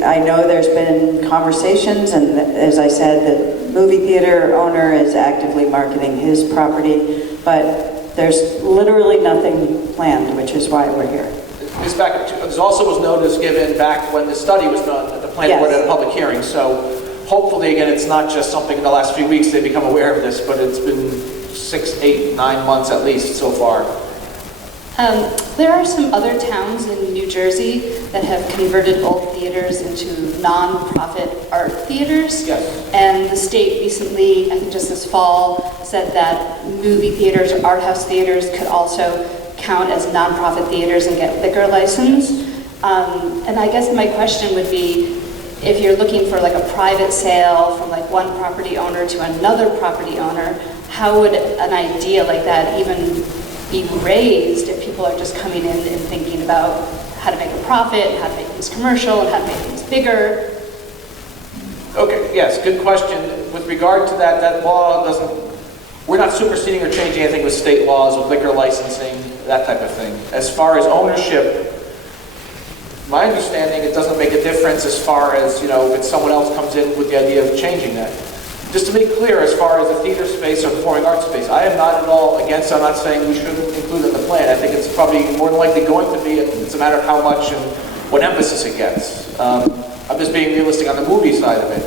I know there's been conversations, and as I said, the movie theater owner is actively marketing his property, but there's literally nothing planned, which is why we're here. There also was notice given back when the study was done at the planning board at a public hearing. So hopefully, again, it's not just something in the last few weeks they've become aware of this, but it's been 6, 8, 9 months at least so far. There are some other towns in New Jersey that have converted old theaters into non-profit art theaters. Yes. And the state recently, I think just this fall, said that movie theaters or art house theaters could also count as non-profit theaters and get liquor license. And I guess my question would be, if you're looking for like a private sale from like one property owner to another property owner, how would an idea like that even be raised if people are just coming in and thinking about how to make a profit, and how to make things commercial, and how to make things bigger? Okay, yes, good question. With regard to that, that law doesn't, we're not superseding or changing anything with state laws, with liquor licensing, that type of thing. As far as ownership, my understanding, it doesn't make a difference as far as, if someone else comes in with the idea of changing that. Just to be clear, as far as the theater space or performing arts space, I am not at all against, I'm not saying we shouldn't include it in the plan. I think it's probably more than likely going to be, it's a matter of how much and what emphasis it gets. I'm just being realistic on the movie side of it.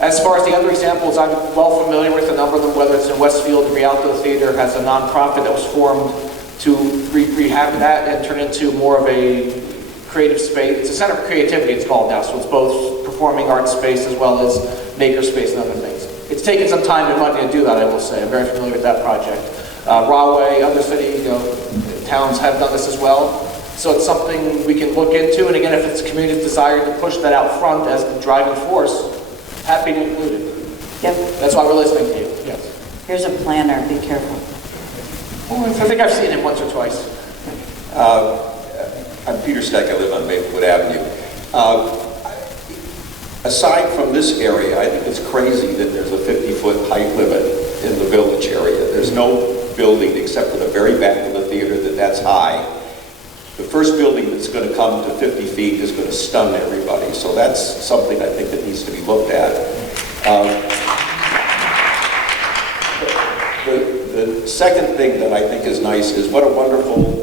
As far as the other examples, I'm well familiar with a number of them, whether it's in Westfield, the Rialto Theater has a nonprofit that was formed to rehab that and turn into more of a creative space. It's a center for creativity, it's called now, so it's both performing arts space as well as maker space and other things. It's taken some time and money to do that, I will say. I'm very familiar with that project. Rahway, other city, towns have done this as well. So it's something we can look into, and again, if it's the community's desire to push that out front as the driving force, happy to include it. Yep. That's why we're listening to you. Yes. Here's a planner, be careful. Well, I think I've seen him once or twice. I'm Peter Steck, I live on Maplewood Avenue. Aside from this area, I think it's crazy that there's a 50-foot height limit in the village area. There's no building except for the very back of the theater that's high. The first building that's going to come to 50 feet is going to stun everybody. So that's something I think that needs to be looked at. The second thing that I think is nice is what a wonderful,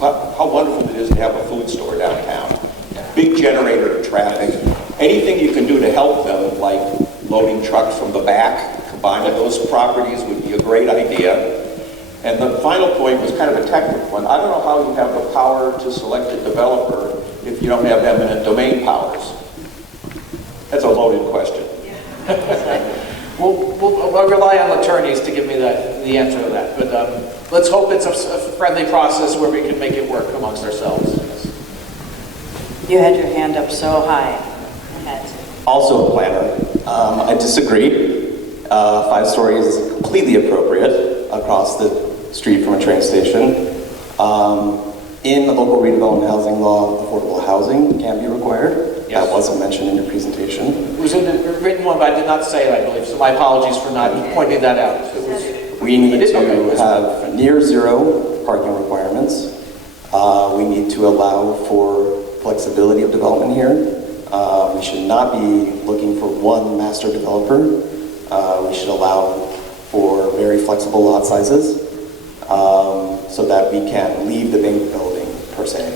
how wonderful it is to have a food store downtown. Big generator of traffic. Anything you can do to help them, like loading trucks from the back, combining those properties would be a great idea. And the final point was kind of a technical one. I don't know how you have the power to select a developer if you don't have eminent domain powers. That's a loaded question. We'll rely on attorneys to give me the answer to that. But let's hope it's a friendly process where we can make it work amongst ourselves. You had your hand up so high. Also a planner. I disagree. 5 stories is completely appropriate across the street from a train station. In the local redevelopment housing law, affordable housing can be required. Yes. That wasn't mentioned in your presentation. It was in the written one, but I did not say it, I believe, so my apologies for not pointing that out. We need to have near zero parking requirements. We need to allow for flexibility of development here. We should not be looking for one master developer. We should allow for very flexible lot sizes so that we can leave the main building per se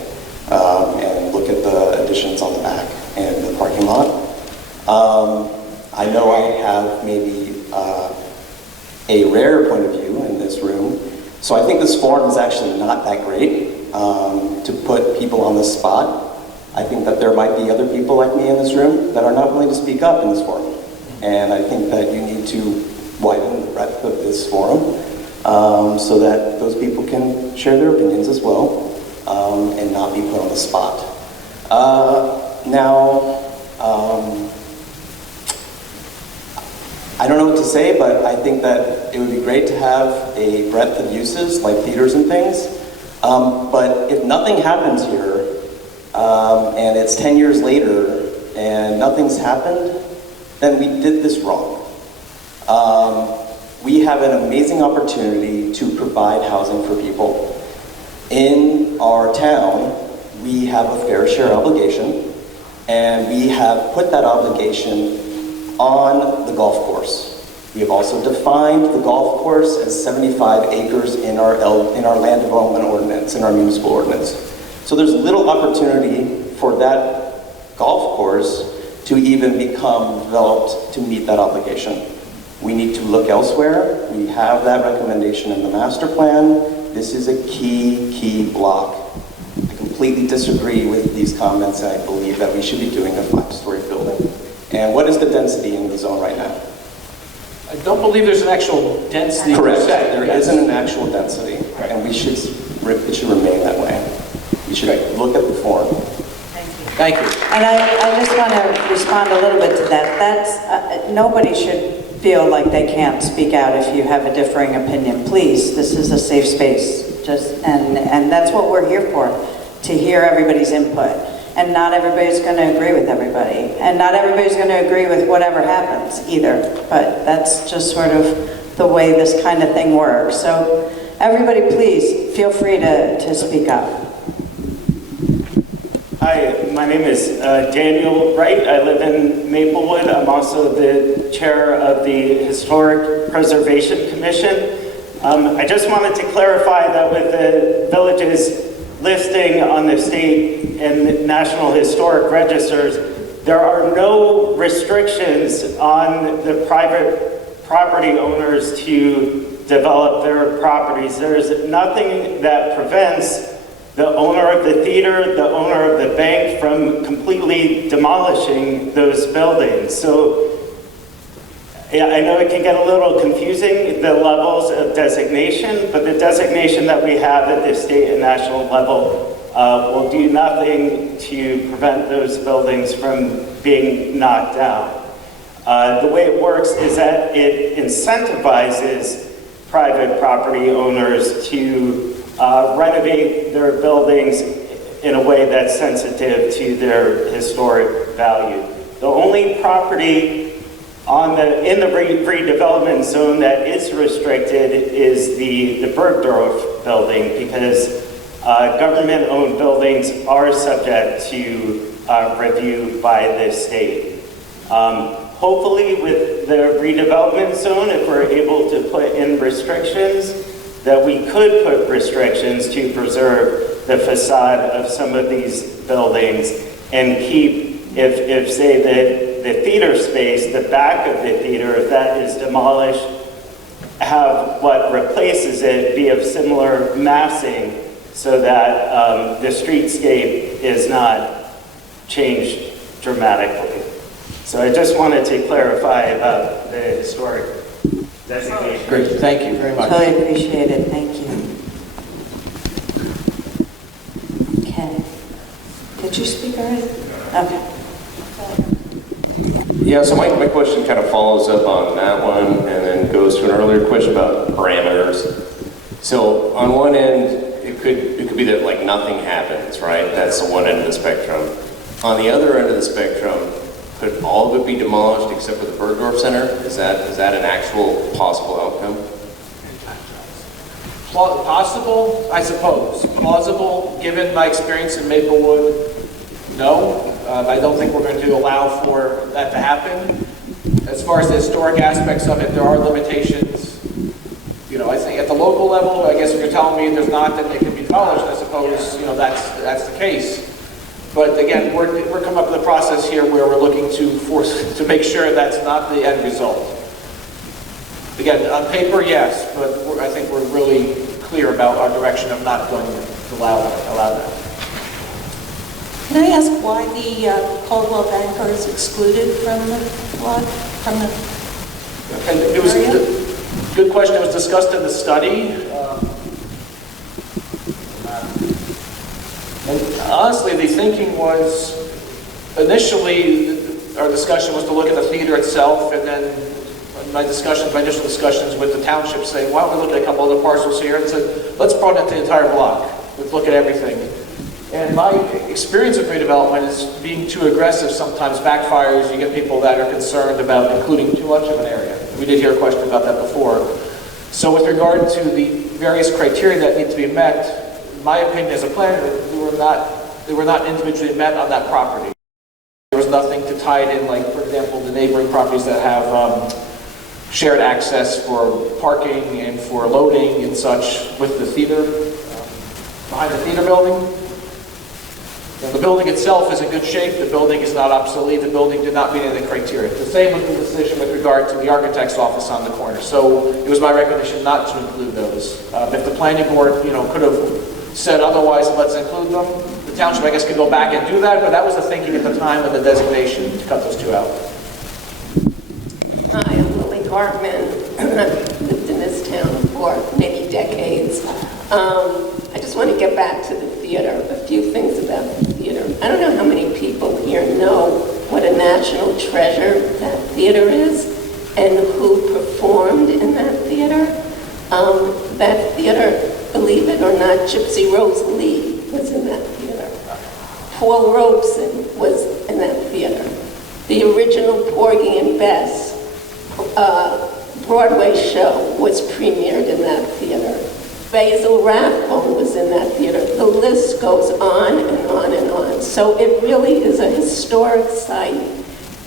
and look at the additions on the back and the parking lot. I know I have maybe a rare point of view in this room, so I think this forum is actually not that great to put people on the spot. I think that there might be other people like me in this room that are not willing to speak up in this forum. And I think that you need to widen the breadth of this forum so that those people can share their opinions as well and not be put on the spot. I don't know what to say, but I think that it would be great to have a breadth of uses like theaters and things. But if nothing happens here, and it's 10 years later and nothing's happened, then we did this wrong. We have an amazing opportunity to provide housing for people. In our town, we have a fair share obligation, and we have put that obligation on the golf course. We have also defined the golf course as 75 acres in our land development ordinance, in our municipal ordinance. So there's little opportunity for that golf course to even become developed to meet that obligation. We need to look elsewhere. We have that recommendation in the master plan. This is a key block. I completely disagree with these comments. I believe that we should be doing a 5-story building. And what is the density in the zone right now? I don't believe there's an actual density. Correct. There isn't an actual density, and it should remain that way. You should look at the form. Thank you. And I just want to respond a little bit to that. That's, nobody should feel like they can't speak out if you have a differing opinion. Please, this is a safe space. And that's what we're here for, to hear everybody's input. And not everybody's going to agree with everybody. And not everybody's going to agree with whatever happens either. But that's just sort of the way this kind of thing works. So everybody, please, feel free to speak up. Hi, my name is Daniel Wright. I live in Maplewood. I'm also the chair of the Historic Preservation Commission. I just wanted to clarify that with the village's listing on the state and national historic registers, there are no restrictions on the private property owners to develop their properties. There's nothing that prevents the owner of the theater, the owner of the bank from completely demolishing those buildings. So yeah, I know it can get a little confusing, the levels of designation, but the designation that we have at the state and national level will do nothing to prevent those buildings from being knocked down. The way it works is that it incentivizes private property owners to renovate their buildings in a way that's sensitive to their historic value. The only property in the redevelopment zone that is restricted is the Bergdorf building, because government-owned buildings are subject to review by the state. Hopefully with the redevelopment zone, if we're able to put in restrictions, that we could put restrictions to preserve the facade of some of these buildings and keep, if say the theater space, the back of the theater, if that is demolished, have what replaces it be of similar massing so that the streetscape is not changed dramatically. So I just wanted to clarify about the historic designation. Great, thank you very much. Totally appreciate it, thank you. Okay. Did you speak already? Okay. Yeah, so my question kind of follows up on that one and then goes to an earlier question about parameters. So on one end, it could be that like nothing happens, right? That's the one end of the spectrum. On the other end of the spectrum, could all of it be demolished except for the Bergdorf Center? Is that an actual possible outcome? Possible, I suppose. Plausible, given my experience in Maplewood, no. I don't think we're going to allow for that to happen. As far as the historic aspects of it, there are limitations. You know, I think at the local level, I guess if you're telling me there's not, then they can be demolished, I suppose, you know, that's the case. But again, we're coming up with a process here where we're looking to make sure that's not the end result. Again, on paper, yes, but I think we're really clear about our direction of not going to allow that. Can I ask why the Caldwell Banker is excluded from the flood, from the And it was a good question. It was discussed in the study. And honestly, the thinking was, initially, our discussion was to look at the theater itself, and then my initial discussions with the township saying, why don't we look at a couple other parcels here, and said, let's broaden it to the entire block. Let's look at everything. And my experience with redevelopment is being too aggressive sometimes backfires. You get people that are concerned about including too much of an area. We did hear a question about that before. So with regard to the various criteria that need to be met, my opinion as a planner, they were not individually met on that property. There was nothing to tie it in, like, for example, the neighboring properties that have shared access for parking and for loading and such with the theater, behind the theater building. The building itself is in good shape, the building is not obsolete, the building did not meet any of the criteria. The same with the decision with regard to the architect's office on the corner. So it was my recommendation not to include those. If the planning board, could have said otherwise, let's include them, the township, I guess, could go back and do that, but that was the thinking at the time of the designation to cut those two out. Hi, I'm Lily Hartman. I've lived in this town for many decades. I just want to get back to the theater, a few things about the theater. I don't know how many people here know what a national treasure that theater is and who performed in that theater. That theater, believe it or not, Gypsy Rose Lee was in that theater. Paul Robeson was in that theater. The original Porgy and Bess Broadway show was premiered in that theater. Basil Rathbone was in that theater. The list goes on and on and on. So it really is a historic site,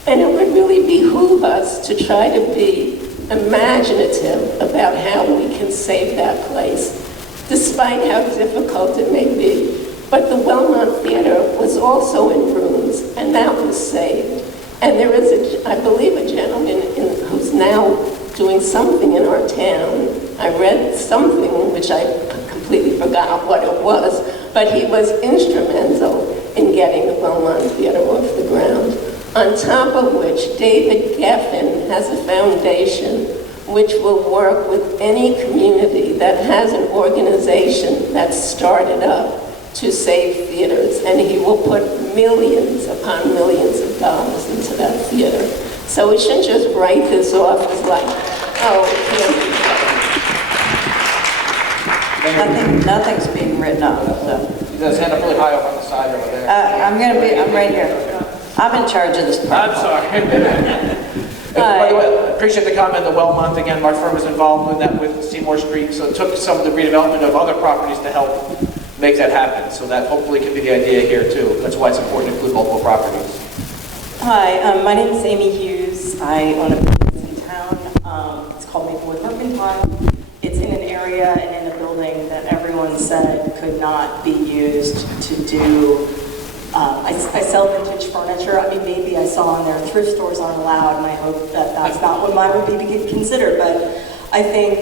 and it would really behoove us to try to be imaginative about how we can save that place, despite how difficult it may be. But the Wellmont Theater was also in ruins, and that was saved. And there is, I believe, a gentleman who's now doing something in our town. I read something which I completely forgot what it was, but he was instrumental in getting the Wellmont Theater off the ground. On top of which, David Geffen has a foundation which will work with any community that has an organization that's started up to save theaters, and he will put millions upon millions of dollars into that theater. So we shouldn't just write this off as like, oh, it can't be done. Nothing's being written off, so. He does hand up really high up on the side over there. I'm right here. I'm in charge of this part. I'm sorry. By the way, I appreciate the comment, the Wellmont, again, my firm is involved with that with Seymour Street, so it took some of the redevelopment of other properties to help make that happen, so that hopefully could be the idea here too. That's why it's important to include multiple properties. Hi, my name is Amy Hughes. I own a business in town. It's called Maplewood Mercantile. It's in an area and in a building that everyone said could not be used to do. I sell vintage furniture. I mean, maybe I saw on there thrift stores aren't allowed, and I hope that that's not what mine would be considered. But I think,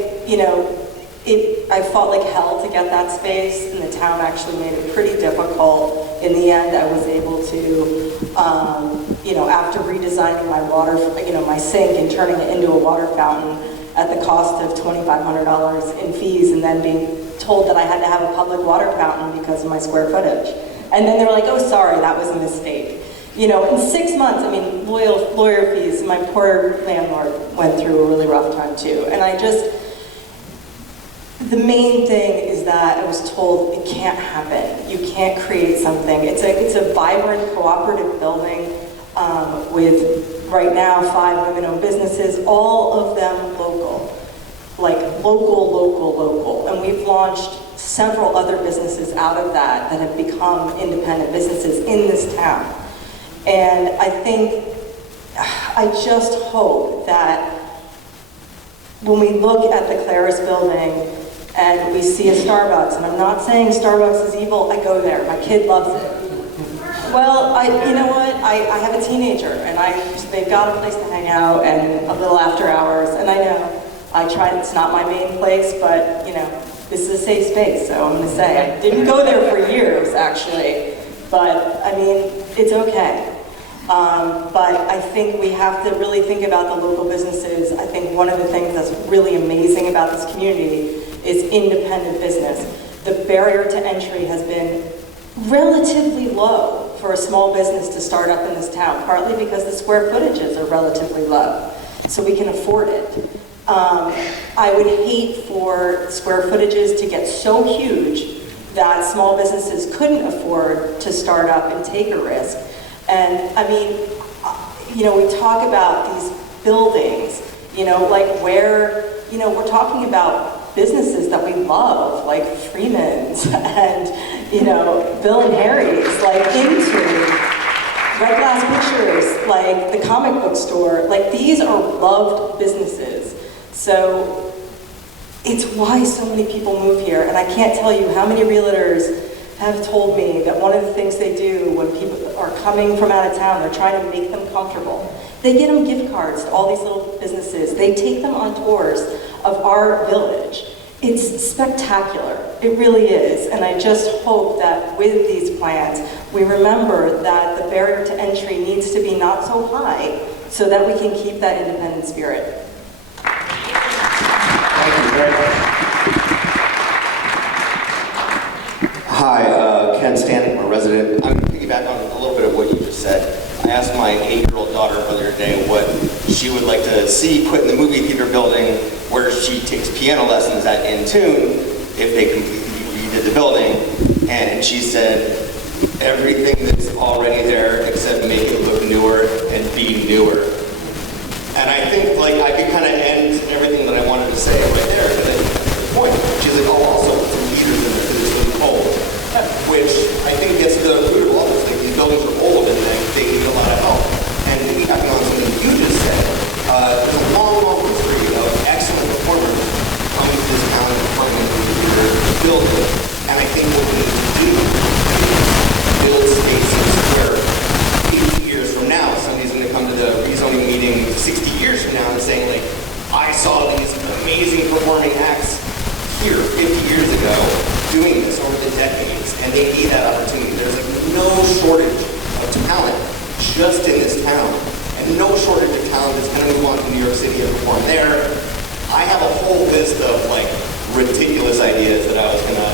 I fought like hell to get that space, and the town actually made it pretty difficult. In the end, I was able to, after redesigning my water, my sink and turning it into a water fountain at the cost of $2,500 in fees, and then being told that I had to have a public water fountain because of my square footage. And then they were like, oh, sorry, that was a mistake. In 6 months, lawyer fees, my poor landlord went through a really rough time too. And the main thing is that I was told it can't happen. You can't create something. It's a vibrant, cooperative building with, right now, 5 women-owned businesses, all of them local. Like local. And we've launched several other businesses out of that have become independent businesses in this town. And I just hope that when we look at the Claris building and we see a Starbucks, and I'm not saying Starbucks is evil, I go there, my kid loves it. Well, you know what, I have a teenager, and they've got a place to hang out and a little after hours, and I know, I tried, it's not my main place, but this is a safe space, so I'm gonna say, I didn't go there for years, actually, but it's okay. But I think we have to really think about the local businesses. I think one of the things that's really amazing about this community is independent business. The barrier to entry has been relatively low for a small business to start up in this town, partly because the square footages are relatively low, so we can afford it. I would hate for square footages to get so huge that small businesses couldn't afford to start up and take a risk. And we talk about these buildings, we're talking about businesses that we love, like Freeman's and, Bill and Harry's, Into, Red Glass Pictures, the comic book store. These are loved businesses. So it's why so many people move here. And I can't tell you how many realtors have told me that one of the things they do when people are coming from out of town, they're trying to make them comfortable. They get them gift cards to all these little businesses. They take them on tours of our village. It's spectacular. It really is. And I just hope that with these plans, we remember that the barrier to entry needs to be not so high so that we can keep that independent spirit. Thank you very much. Hi, Ken Stanton, I'm a resident. I'm going to piggyback on a little bit of what you just said. I asked my 8-year-old daughter earlier today what she would like to see put in the movie theater building where she takes piano lessons at In Tune if they completely redid the building. And she said, everything that's already there except make it look newer and be newer. And I think like I could kind of end everything that I wanted to say right there, but that's the point. She's like, oh, also put some heaters in there because it's really cold. Which I think gets to the root of all this. Like, these buildings are old and they need a lot of help. And piggybacking on something you just said, there's a long, long history of excellent performers coming to this town and performing theater building. And I think what we need to do is build spaces where 80 years from now, somebody's going to come to the rezoning meeting 60 years from now and saying, like, I saw these amazing performing acts here 50 years ago doing this over the decades, and they need that opportunity. There's like no shortage of talent just in this town, and no shortage of talent that's going to move on to New York City and perform there. I have a whole list of like ridiculous ideas that I was going to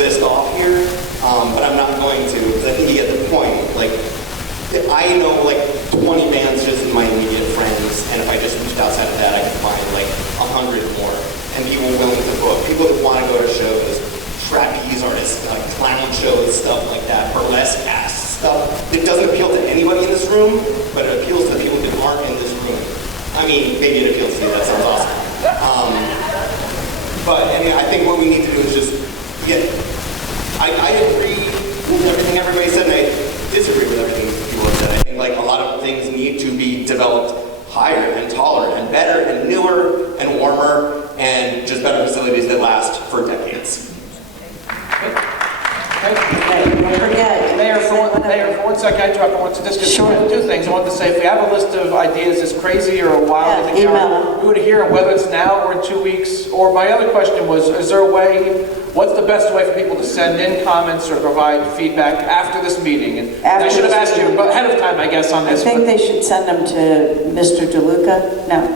list off here, but I'm not going to because I think you get the point. Like, I know like 20 bands just in my immediate friends, and if I just reached outside of that, I could find like 100 more. And people willing to book, people that want to go to shows, trapeze artists, clown shows, stuff like that, burlesque acts, stuff that doesn't appeal to anybody in this room, but it appeals to the people that aren't in this room. I mean, maybe it appeals to you, that sounds awesome. But I mean, I think what we need to do is just get, I agree with everything everybody said, and I disagree with everything people have said. I think like a lot of things need to be developed higher and taller and better and newer and warmer and just better facilities that last for decades. Don't forget. Mayor, for one second, I want to discuss two things. I want to say, if we have a list of ideas as crazy or wild as they are, we would hear them, whether it's now or in 2 weeks. Or my other question was, is there a way, what's the best way for people to send in comments or provide feedback after this meeting? And I should have asked you ahead of time, I guess, on this. I think they should send them to Mr. DeLuca. No.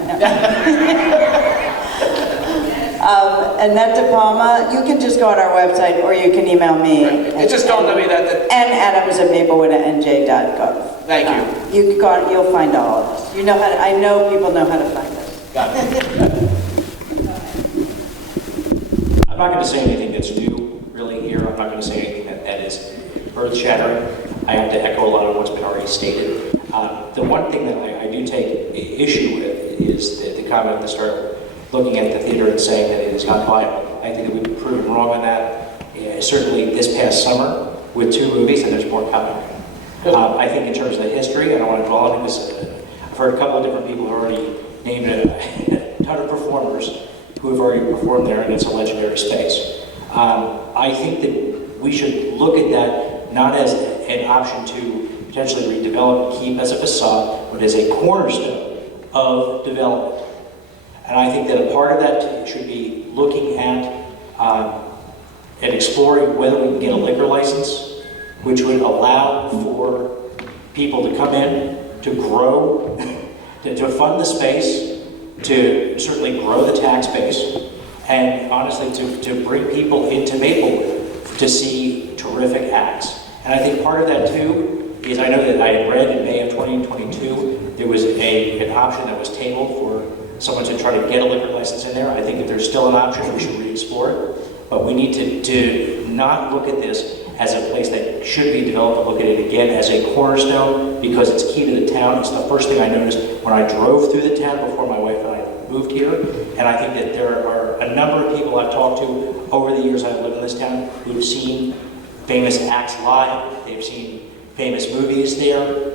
Annette De Palma, you can just go on our website or you can email me. It just dawned on me that... Adams@maplewood.nj.gov. Thank you. You can go on, you'll find all of us. You know how to, I know people know how to find us. Got it. I'm not going to say anything that's new, really, here. I'm not going to say anything that is earth-shattering. I have to echo a lot of what's been already stated. The one thing that I do take issue with is the comment at the start, looking at the theater and saying that it is not viable. I think that we've been proven wrong on that. Certainly this past summer with 2 movies, and there's more coming. I think in terms of the history, I don't want to dwell on this. I've heard a couple of different people who already named a ton of performers who have already performed there, and it's a legendary space. I think that we should look at that not as an option to potentially redevelop and keep as a facade, but as a cornerstone of development. And I think that a part of that should be looking at and exploring whether we can get a liquor license, which would allow for people to come in, to grow, to fund the space, to certainly grow the tax base, and honestly to bring people into Maplewood to see terrific acts. And I think part of that too is, I know that I had read in May of 2022, there was an option that was tabled for someone to try to get a liquor license in there. I think if there's still an option, we should re-explore it. But we need to not look at this as a place that should be developed, but look at it again as a cornerstone, because it's key to the town. It's the first thing I noticed when I drove through the town before my wife and I moved here. And I think that there are a number of people I've talked to over the years I've lived in this town who've seen famous acts live, they've seen famous movies there.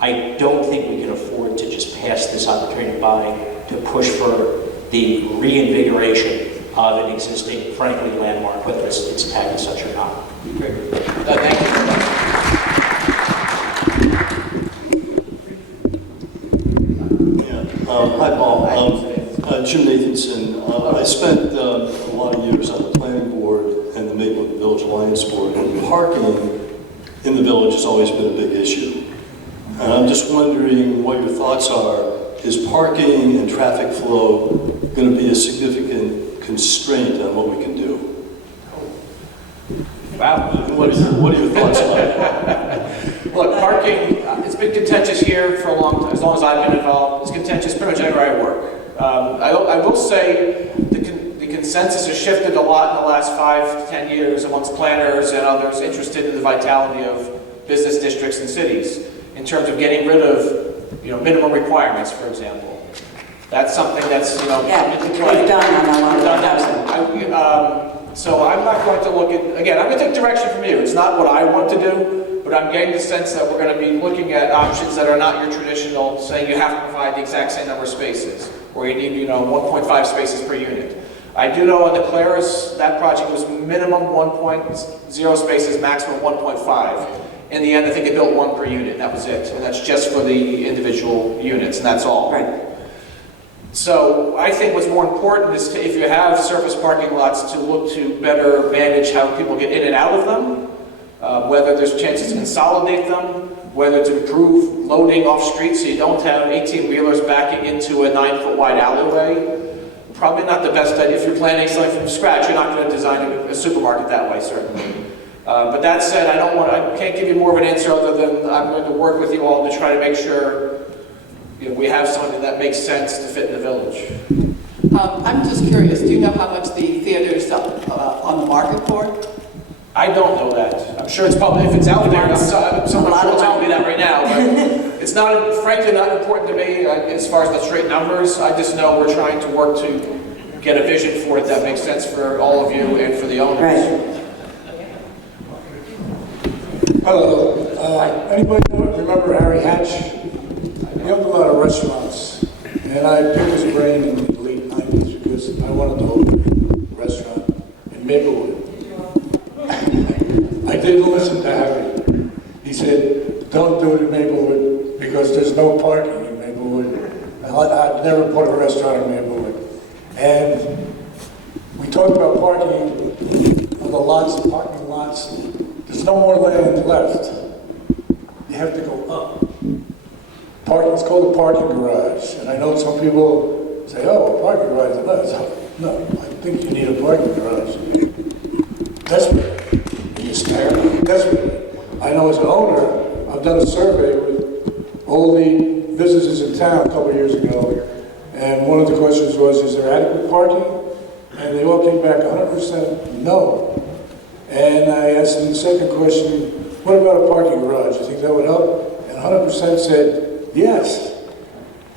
I don't think we can afford to just pass this opportunity by to push for the reinvigoration of an existing, frankly, landmark, whether it's tagged as such or not. Great. Thank you. Hi, Paul. Jim Nathanson. I spent a lot of years on the planning board and the Maplewood Village Alliance board, and parking in the village has always been a big issue. And I'm just wondering what your thoughts are. Is parking and traffic flow going to be a significant constraint on what we can do? Wow. What are your thoughts on it? Look, parking, it's been contentious here for a long time, as long as I've been involved. It's contentious pretty much everywhere I work. I will say the consensus has shifted a lot in the last 5 to 10 years amongst planners and others interested in the vitality of business districts and cities in terms of getting rid of, minimum requirements, for example. That's something that's, Yeah, into play. we've done that a lot of times. So I'm not going to look at, again, I'm going to take direction from you. It's not what I want to do, but I'm getting the sense that we're going to be looking at options that are not your traditional, saying you have to provide the exact same number of spaces, or you need, 1.5 spaces per unit. I do know on the Claris, that project was minimum 1.0 spaces, maximum 1.5. In the end, I think they built 1 per unit, and that was it. And that's just for the individual units, and that's all. Right. So I think what's more important is if you have surface parking lots, to look to better manage how people get in and out of them, whether there's chances to consolidate them, whether to improve loading off street so you don't have 18-wheelers backing into a 9-foot wide alleyway. Probably not the best idea. If you're planning something from scratch, you're not going to design a supermarket that way, certainly. But that said, I can't give you more of an answer other than I'm going to work with you all to try to make sure we have something that makes sense to fit in the village. I'm just curious, do you know how much the theater is up on the market for? I don't know that. I'm sure it's probably, if it's out there, someone will tell me that right now. But it's not, frankly, not important to me as far as the straight numbers. I just know we're trying to work to get a vision for it that makes sense for all of you and for the owners. Right. Hello. Anybody remember Harry Hatch? He owned a lot of restaurants, and I picked his brain in the late 90s because I wanted to open a restaurant in Maplewood. I didn't listen to Harry. He said, don't do it in Maplewood because there's no parking in Maplewood. I've never put a restaurant in Maplewood. And we talked about parking on the lots, the parking lots. There's no more land left. You have to go up. It's called a parking garage. And I know some people say, oh, a parking garage is nuts. No, I think you need a parking garage. Desperately. You stand desperately. I know as an owner, I've done a survey with all the businesses in town a couple of years ago. And one of the questions was, is there adequate parking? And they all came back 100% no. And I asked them the second question, what about a parking garage? You think that would help? And 100% said yes.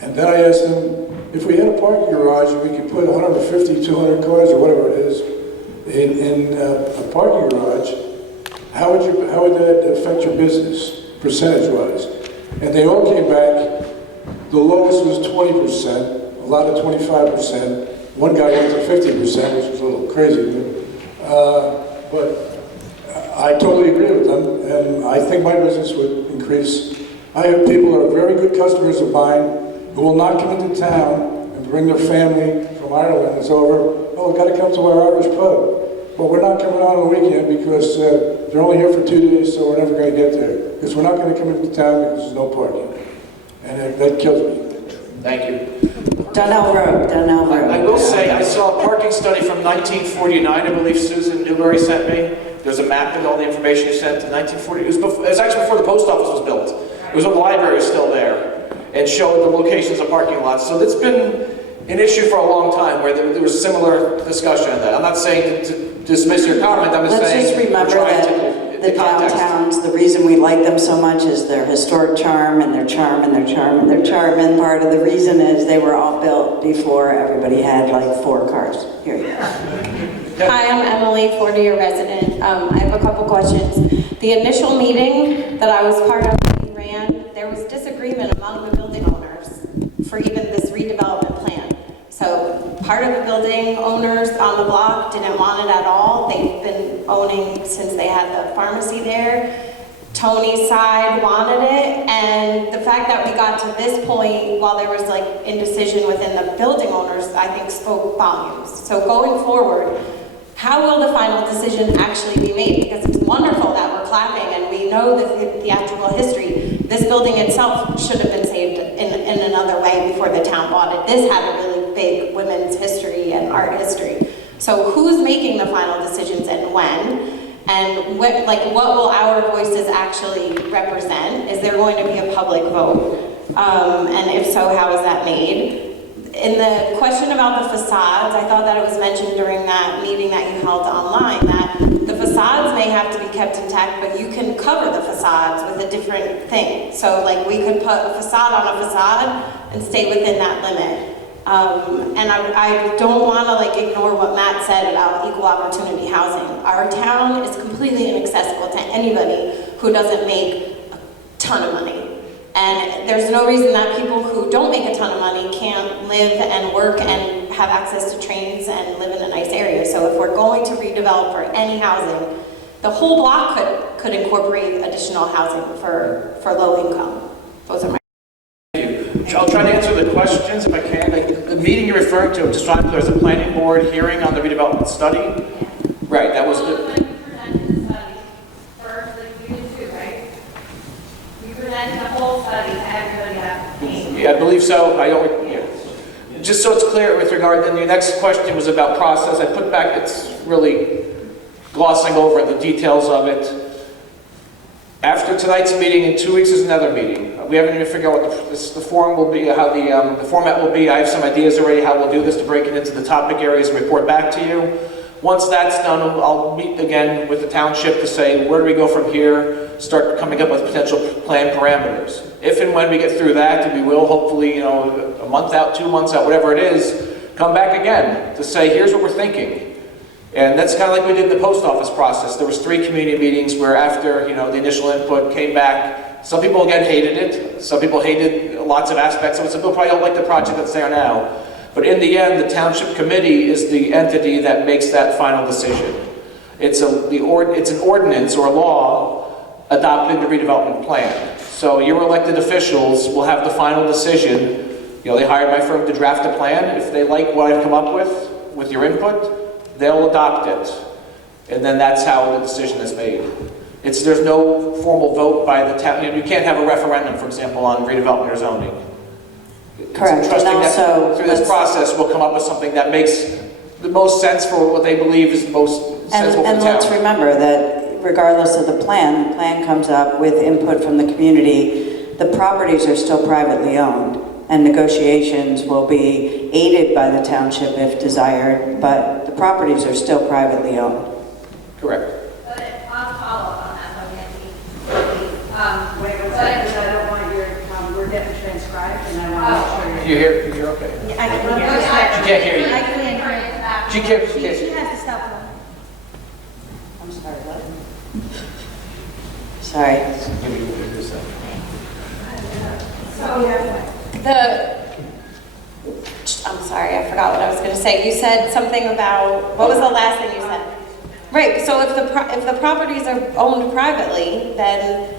And then I asked them, if we had a parking garage and we could put 150, 200 cars or whatever it is in a parking garage, how would that affect your business, percentage-wise? And they all came back, the lowest was 20%, a lot of 25%. One guy went to 50%, which was a little crazy, but I totally agree with them, and I think my business would increase. I have people who are very good customers of mine who will not come into town and bring their family from Ireland. It's over, oh, we've got to come to our Irish pub. But we're not coming on the weekend because they're only here for 2 days, so we're never going to get there. Because we're not going to come into town because there's no parking. And that kills me. Thank you. Donnell Road. I will say, I saw a parking study from 1949, I believe Susan Newberry sent me. There's a map with all the information you sent in 1940. It was actually before the post office was built. It was when the library was still there and showed the locations of parking lots. So it's been an issue for a long time where there was similar discussion on that. I'm not saying to dismiss your comment, I'm just saying Let's just remember that the downtowns, the reason we like them so much is their historic charm and their charm and their charm and their charm. And part of the reason is they were all built before everybody had like 4 cars. Here you go. Hi, I'm Emily, 40-year resident. I have a couple questions. The initial meeting that I was part of when we ran, there was disagreement among the building owners for even this redevelopment plan. So part of the building owners on the block didn't want it at all. They've been owning since they had the pharmacy there. Tony's side wanted it, and the fact that we got to this point while there was like indecision within the building owners, I think spoke volumes. So going forward, how will the final decision actually be made? Because it's wonderful that we're clapping and we know the theatrical history. This building itself should have been saved in another way before the town bought it. This had a really big women's history and art history. So who's making the final decisions and when? And what will our voices actually represent? Is there going to be a public vote? And if so, how is that made? In the question about the facades, I thought that it was mentioned during that meeting that you held online that the facades may have to be kept intact, but you can cover the facades with a different thing. So like we could put a facade on a facade and stay within that limit. And I don't want to like ignore what Matt said about equal opportunity housing. Our town is completely inaccessible to anybody who doesn't make a ton of money. And there's no reason that people who don't make a ton of money can't live and work and have access to trains and live in a nice area. So if we're going to redevelop for any housing, the whole block could incorporate additional housing for low income. Those are my. I'll try to answer the questions if I can. Like, the meeting you're referring to, just trying to there's a planning board hearing on the redevelopment study. Right, that was the. Yeah, I believe so. I don't. Yeah. Just so it's clear with regard, then your next question was about process. I put back. It's really glossing over the details of it. After tonight's meeting, in 2 weeks is another meeting. We haven't even figured out what the form will be, how the format will be. I have some ideas already how we'll do this to break it into the topic areas and report back to you. Once that's done, I'll meet again with the township to say, where do we go from here? Start coming up with potential plan parameters. If and when we get through that, and we will, hopefully, a month out, 2 months out, whatever it is, come back again to say, here's what we're thinking. And that's kind of like we did in the post office process. There was 3 community meetings where after, the initial input came back. Some people, again, hated it. Some people hated lots of aspects of it. Some people probably don't like the project that's there now. But in the end, the township committee is the entity that makes that final decision. It's an ordinance or a law adopting the redevelopment plan. So your elected officials will have the final decision. They hired my firm to draft a plan. If they like what I've come up with your input, they'll adopt it. And then that's how the decision is made. There's no formal vote by the town. You can't have a referendum, for example, on redevelopment or zoning. Correct. Trusting And that also, through this process, we'll come up with something that makes the most sense for what they believe is most sensible for the and town. let's remember that regardless of the plan comes up with input from the community. The properties are still privately owned, and negotiations will be aided by the township if desired, but the properties are still privately owned. Correct. But I'll follow up on that one, Nancy. Wait a second, because I don't want we're getting transcribed, and I want to make sure You're okay. I can hear you. She can't hear you. I can hear you. She has to stop. I'm sorry, what? Sorry. I'm sorry, I forgot what I was going to say. You said something about, what was the last thing you said? Right, so if the properties are owned privately, then,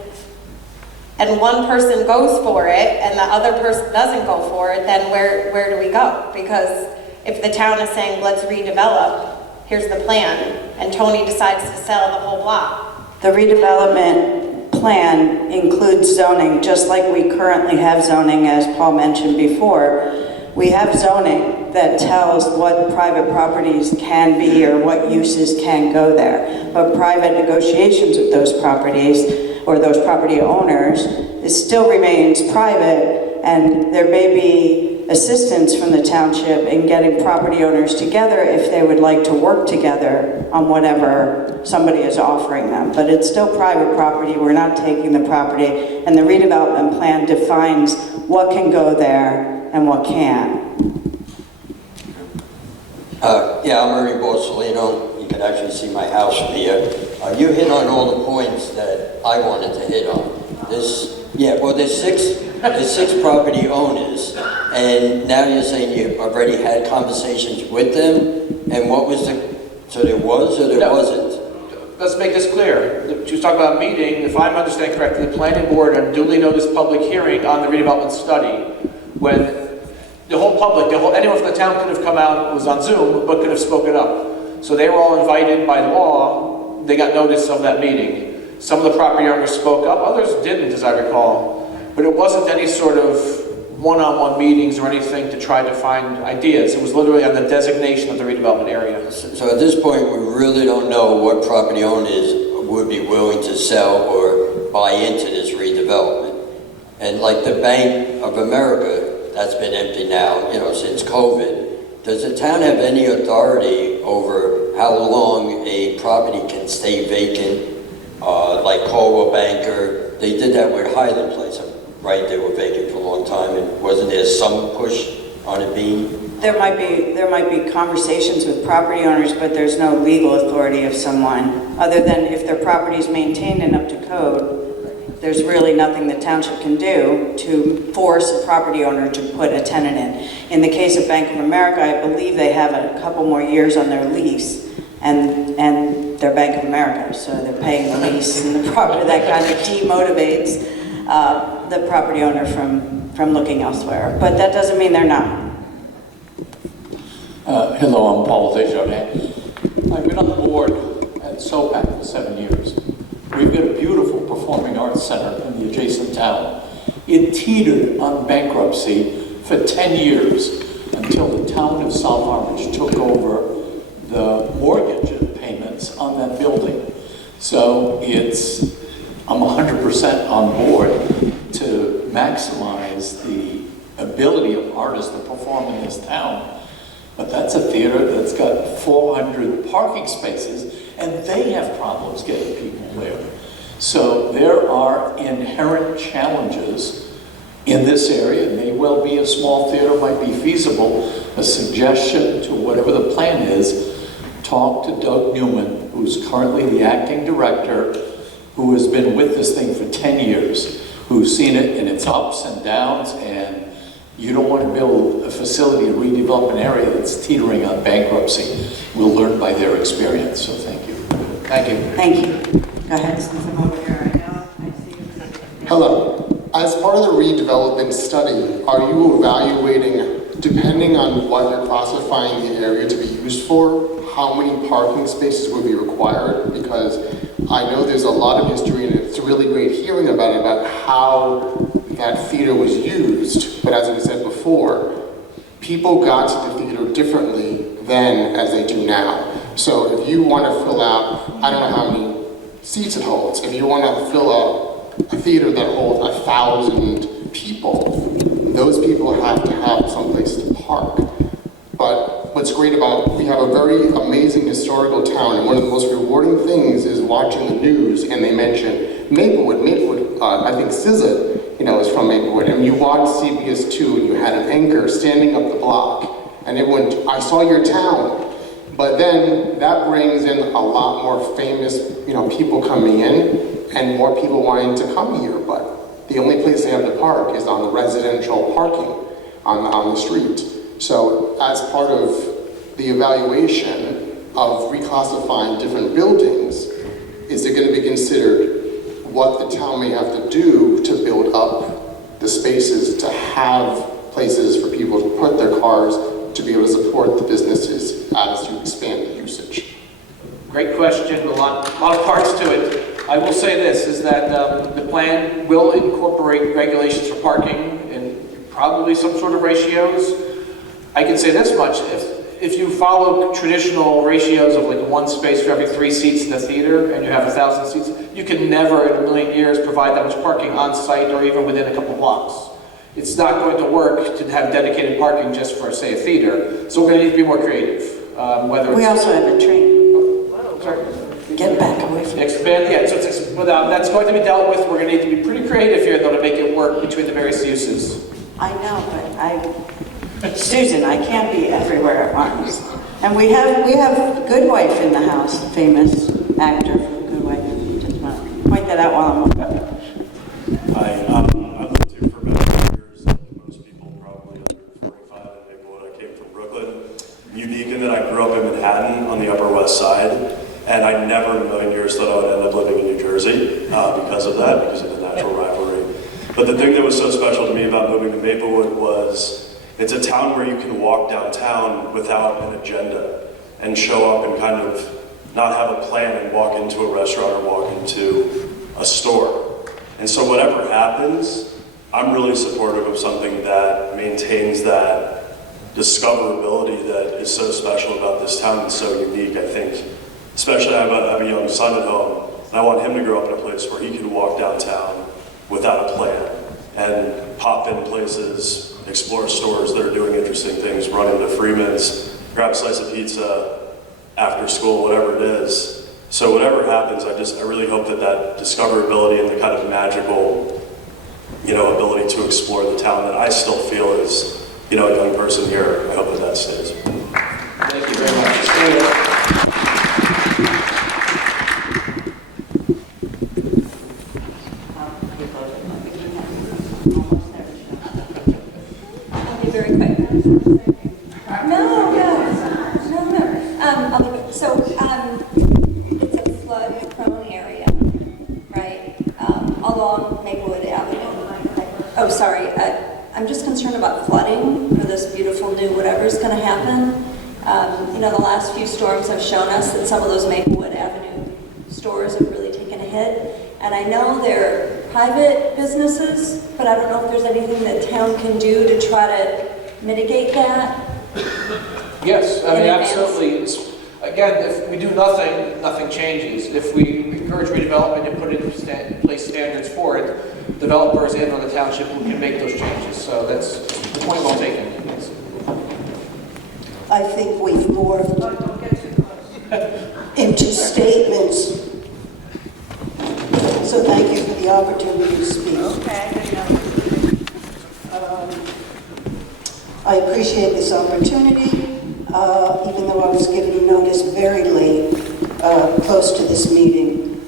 and one person goes for it and the other person doesn't go for it, then where do we go? Because if the town is saying, let's redevelop, here's the plan, and Tony decides to sell the whole block. The redevelopment plan includes zoning, just like we currently have zoning, as Paul mentioned before. We have zoning that tells what private properties can be or what uses can go there. But private negotiations with those properties or those property owners, it still remains private, and there may be assistance from the township in getting property owners together if they would like to work together on whatever somebody is offering them. But it's still private property. We're not taking the property, and the redevelopment plan defines what can go there and what can't. Yeah, I'm Ernie Borsellino. You can actually see my house from here. You hit on all the points that I wanted to hit on. There's six property owners, and now you're saying you already had conversations with them, and what was so there was or there wasn't? Let's make this clear. She was talking about a meeting, if I'm understanding correctly, the planning board and duly noticed public hearing on the redevelopment study, when the whole public, anyone from the town could have come out, it was on Zoom, but could have spoken up. So they were all invited by law, they got notice of that meeting. Some of the property owners spoke up, others didn't, as I recall. But it wasn't any sort of one-on-one meetings or anything to try to find ideas. It was literally on the designation of the redevelopment area. So at this point, we really don't know what property owners would be willing to sell or buy into this redevelopment. And like the Bank of America, that's been empty now, since COVID. Does the town have any authority over how long a property can stay vacant? Like Coldwell Banker, they did that with Highland Place, right? They were vacant for a long time, and wasn't there some push on it being? There might be conversations with property owners, but there's no legal authority of someone, other than if their property is maintained and up to code. There's really nothing the township can do to force a property owner to put a tenant in. In the case of Bank of America, I believe they have a couple more years on their lease, and they're Bank of America, so they're paying the lease and the property. That kind of demotivates the property owner from looking elsewhere. But that doesn't mean they're not. Hello, I'm Paul Desjardins. I've been on the board at SOPAC for 7 years. We've got a beautiful performing arts center in the adjacent town. It teetered on bankruptcy for 10 years until the town of South Orange took over the mortgage payments on that building. So I'm 100% on board to maximize the ability of artists to perform in this town. But that's a theater that's got 400 parking spaces, and they have problems getting people there. So there are inherent challenges in this area. It may well be a small theater might be feasible. A suggestion to whatever the plan is, talk to Doug Newman, who's currently the acting director, who has been with this thing for 10 years, who's seen it in its ups and downs, and you don't want to build a facility, a redevelopment area that's teetering on bankruptcy. We'll learn by their experience, so thank you. Thank you. Thank you. Go ahead, Susan, over here. Hello. As part of the redevelopment study, are you evaluating, depending on what you're classifying the area to be used for, how many parking spaces would be required? Because I know there's a lot of history, and it's really great hearing about how that theater was used. But as I said before, people got to the theater differently then as they do now. So if you want to fill out, I don't know how many seats it holds. If you want to fill out a theater that holds 1,000 people, those people have to have someplace to park. But what's great about, we have a very amazing historical town, and one of the most rewarding things is watching the news, and they mention Maplewood, I think SZA, is from Maplewood, and you watch CBS 2, and you had an anchor standing up the block, and everyone, I saw your town. But then that brings in a lot more famous, people coming in, and more people wanting to come here, but the only place they have to park is on the residential parking on the street. So as part of the evaluation of reclassifying different buildings, is it going to be considered what the town may have to do to build up the spaces to have places for people to put their cars to be able to support the businesses as you expand the usage? Great question, a lot of parts to it. I will say this, is that the plan will incorporate regulations for parking and probably some sort of ratios. I can say this much, if you follow traditional ratios of like one space for every 3 seats in the theater and you have 1,000 seats, you can never in a million years provide that much parking on site or even within a couple blocks. It's not going to work to have dedicated parking just for, say, a theater. So we're going to need to be more creative. We also have a train. Get back away from expand, yeah, so that's going to be dealt with. We're going to need to be pretty creative here, though, to make it work between the various uses. I know, but Susan, I can't be everywhere at once. And we have Good Wife in the house, famous actor from Good Wife. Just want to point that out while I'm because of that, because of the natural rivalry. But the thing that was so special to me about moving to Maplewood was it's a town where you can walk downtown without an agenda and show up and kind of not have a plan and walk into a restaurant or walk into a store. And so whatever happens, I'm really supportive of something that maintains that discoverability that is so special about this town and so unique. I think, especially I have a young son at home, and I want him to grow up in a place where he can walk downtown without a plan and pop in places, explore stores that are doing interesting things, run into Freeman's, grab a slice of pizza after school, whatever it is. So whatever happens, I really hope that that discoverability and the kind of magical, ability to explore the town that I still feel is, a young person here, I hope that that stays. Thank you very much. I'll be very quick. So, it's a flood-prone area, right, along Maplewood Avenue. Oh, sorry, I'm just concerned about flooding for this beautiful new whatever's going to happen. The last few storms have shown us that some of those Maplewood Avenue stores have really taken a hit. And I know they're private businesses, but I don't know if there's anything that town can do to try to mitigate that. Yes, I mean, absolutely. Again, if we do nothing, nothing changes. If we encourage redevelopment and put in place standards for it, developers and or the township can make those changes. So that's the point well taken. Yes. I think we've morphed into statements. So thank you for the opportunity to speak. I appreciate this opportunity. Even though I was given notice very late, close to this meeting,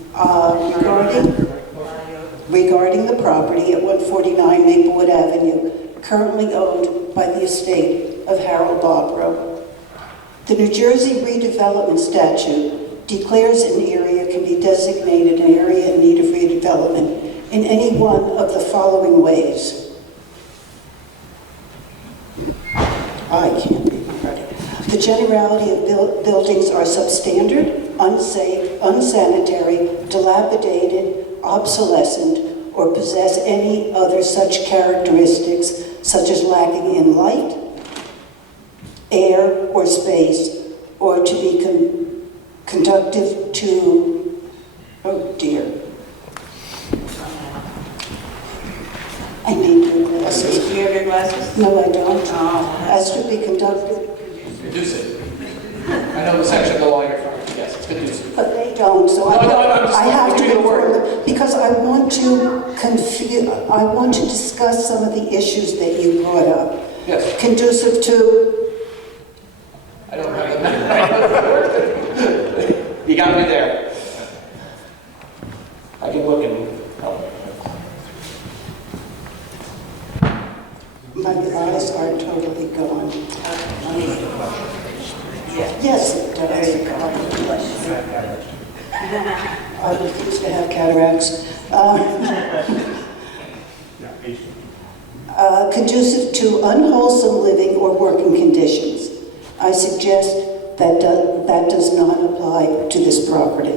regarding the property at 149 Maplewood Avenue, currently owned by the estate of Harold Bobrow. The New Jersey Redevelopment Statute declares an area can be designated an area in need of redevelopment in any one of the following ways. I can't be right. The generality of buildings are substandard, unsafe, unsanitary, dilapidated, obsolescent, or possess any other such characteristics, such as lacking in light, air, or space, or to be conductive to, oh dear. I need your glasses. Do you have your glasses? No, I don't. Oh. As to be conductive. Conducive. I know the section no longer from. Yes, it's conducive. But they don't, so I have to inform them, because I want to discuss some of the issues that you brought up. Yes. Conducive to? I don't have the You got me there. I can look and help. My eyes are totally gone. Yes, it does. I refuse to have cataracts. Conducive to unwholesome living or working conditions. I suggest that that does not apply to this property.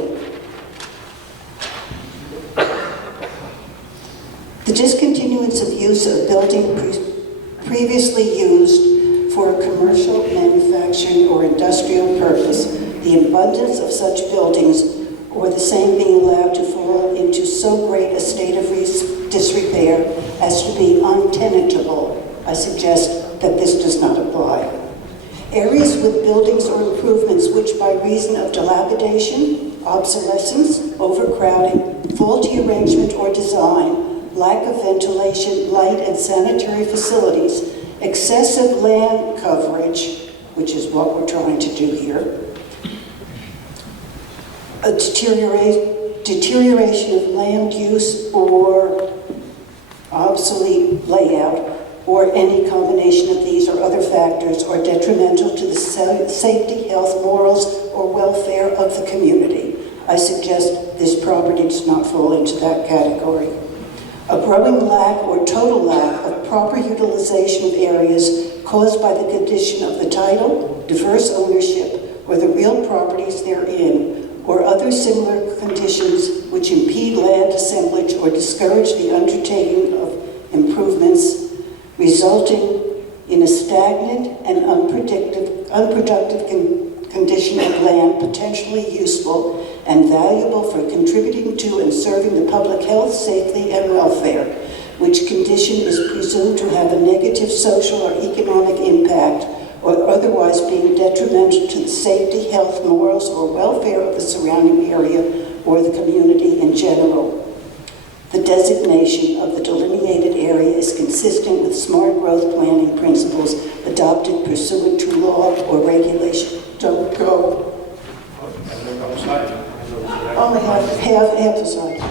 The discontinuance of use of building previously used for a commercial, manufacturing, or industrial purpose, the abundance of such buildings, or the same being allowed to fall into so great a state of disrepair as to be untenable, I suggest that this does not apply. Areas with buildings or improvements which by reason of dilapidation, obsolescence, overcrowding, faulty arrangement or design, lack of ventilation, light, and sanitary facilities, excessive land coverage, which is what we're trying to do here, a deterioration of land use or obsolete layout, or any combination of these or other factors are detrimental to the safety, health, morals, or welfare of the community. I suggest this property does not fall into that category. A growing lack or total lack of proper utilization of areas caused by the condition of the title, diverse ownership, or the real properties therein, or other similar conditions which impede land assemblage or discourage the undertaking of improvements, resulting in a stagnant and unproductive condition of land potentially useful and valuable for contributing to and serving the public health, safety, and welfare, which condition is presumed to have a negative social or economic impact or otherwise being detrimental to the safety, health, morals, or welfare of the surrounding area or the community in general. The designation of the delineated area is consistent with smart growth planning principles adopted pursuant to law or regulation. Don't go. Only half the side.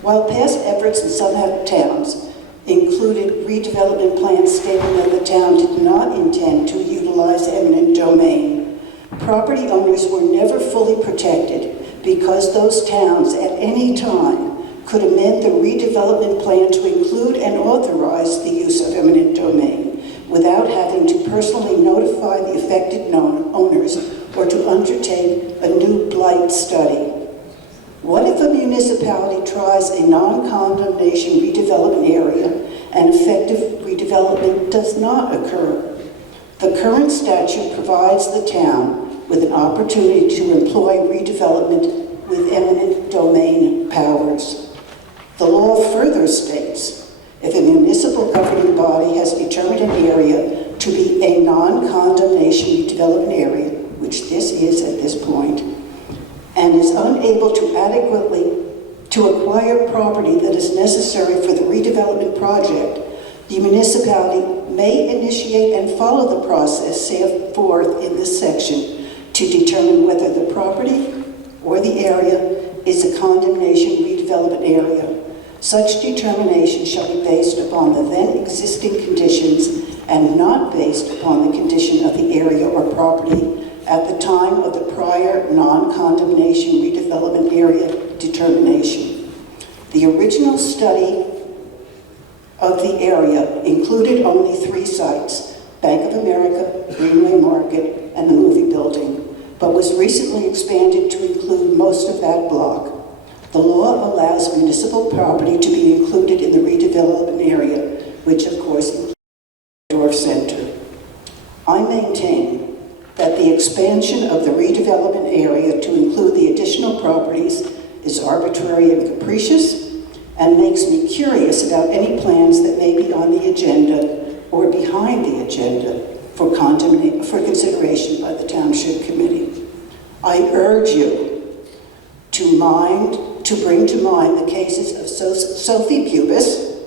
While past efforts in some towns included redevelopment plans stating that the town did not intend to utilize eminent domain, property owners were never fully protected because those towns at any time could amend the redevelopment plan to include and authorize the use of eminent domain without having to personally notify the affected owners or to undertake a new blight study. What if a municipality tries a non-condemnation redevelopment area and effective redevelopment does not occur? The current statute provides the town with an opportunity to employ redevelopment with eminent domain powers. The law further states, if a municipal governing body has determined an area to be a non-condemnation redevelopment area, which this is at this point, and is unable to adequately to acquire property that is necessary for the redevelopment project, the municipality may initiate and follow the process set forth in this section to determine whether the property or the area is a condemnation redevelopment area. Such determination shall be based upon the then existing conditions and not based upon the condition of the area or property at the time of the prior non-condemnation redevelopment area determination. The original study of the area included only 3 sites, Bank of America, Greenway Market, and the movie building, but was recently expanded to include most of that block. The law allows municipal property to be included in the redevelopment area, which of course includes the Dorf Center. I maintain that the expansion of the redevelopment area to include the additional properties is arbitrary and capricious and makes me curious about any plans that may be on the agenda or behind the agenda for consideration by the Township Committee. I urge you to bring to mind the cases of Sophie Pubis,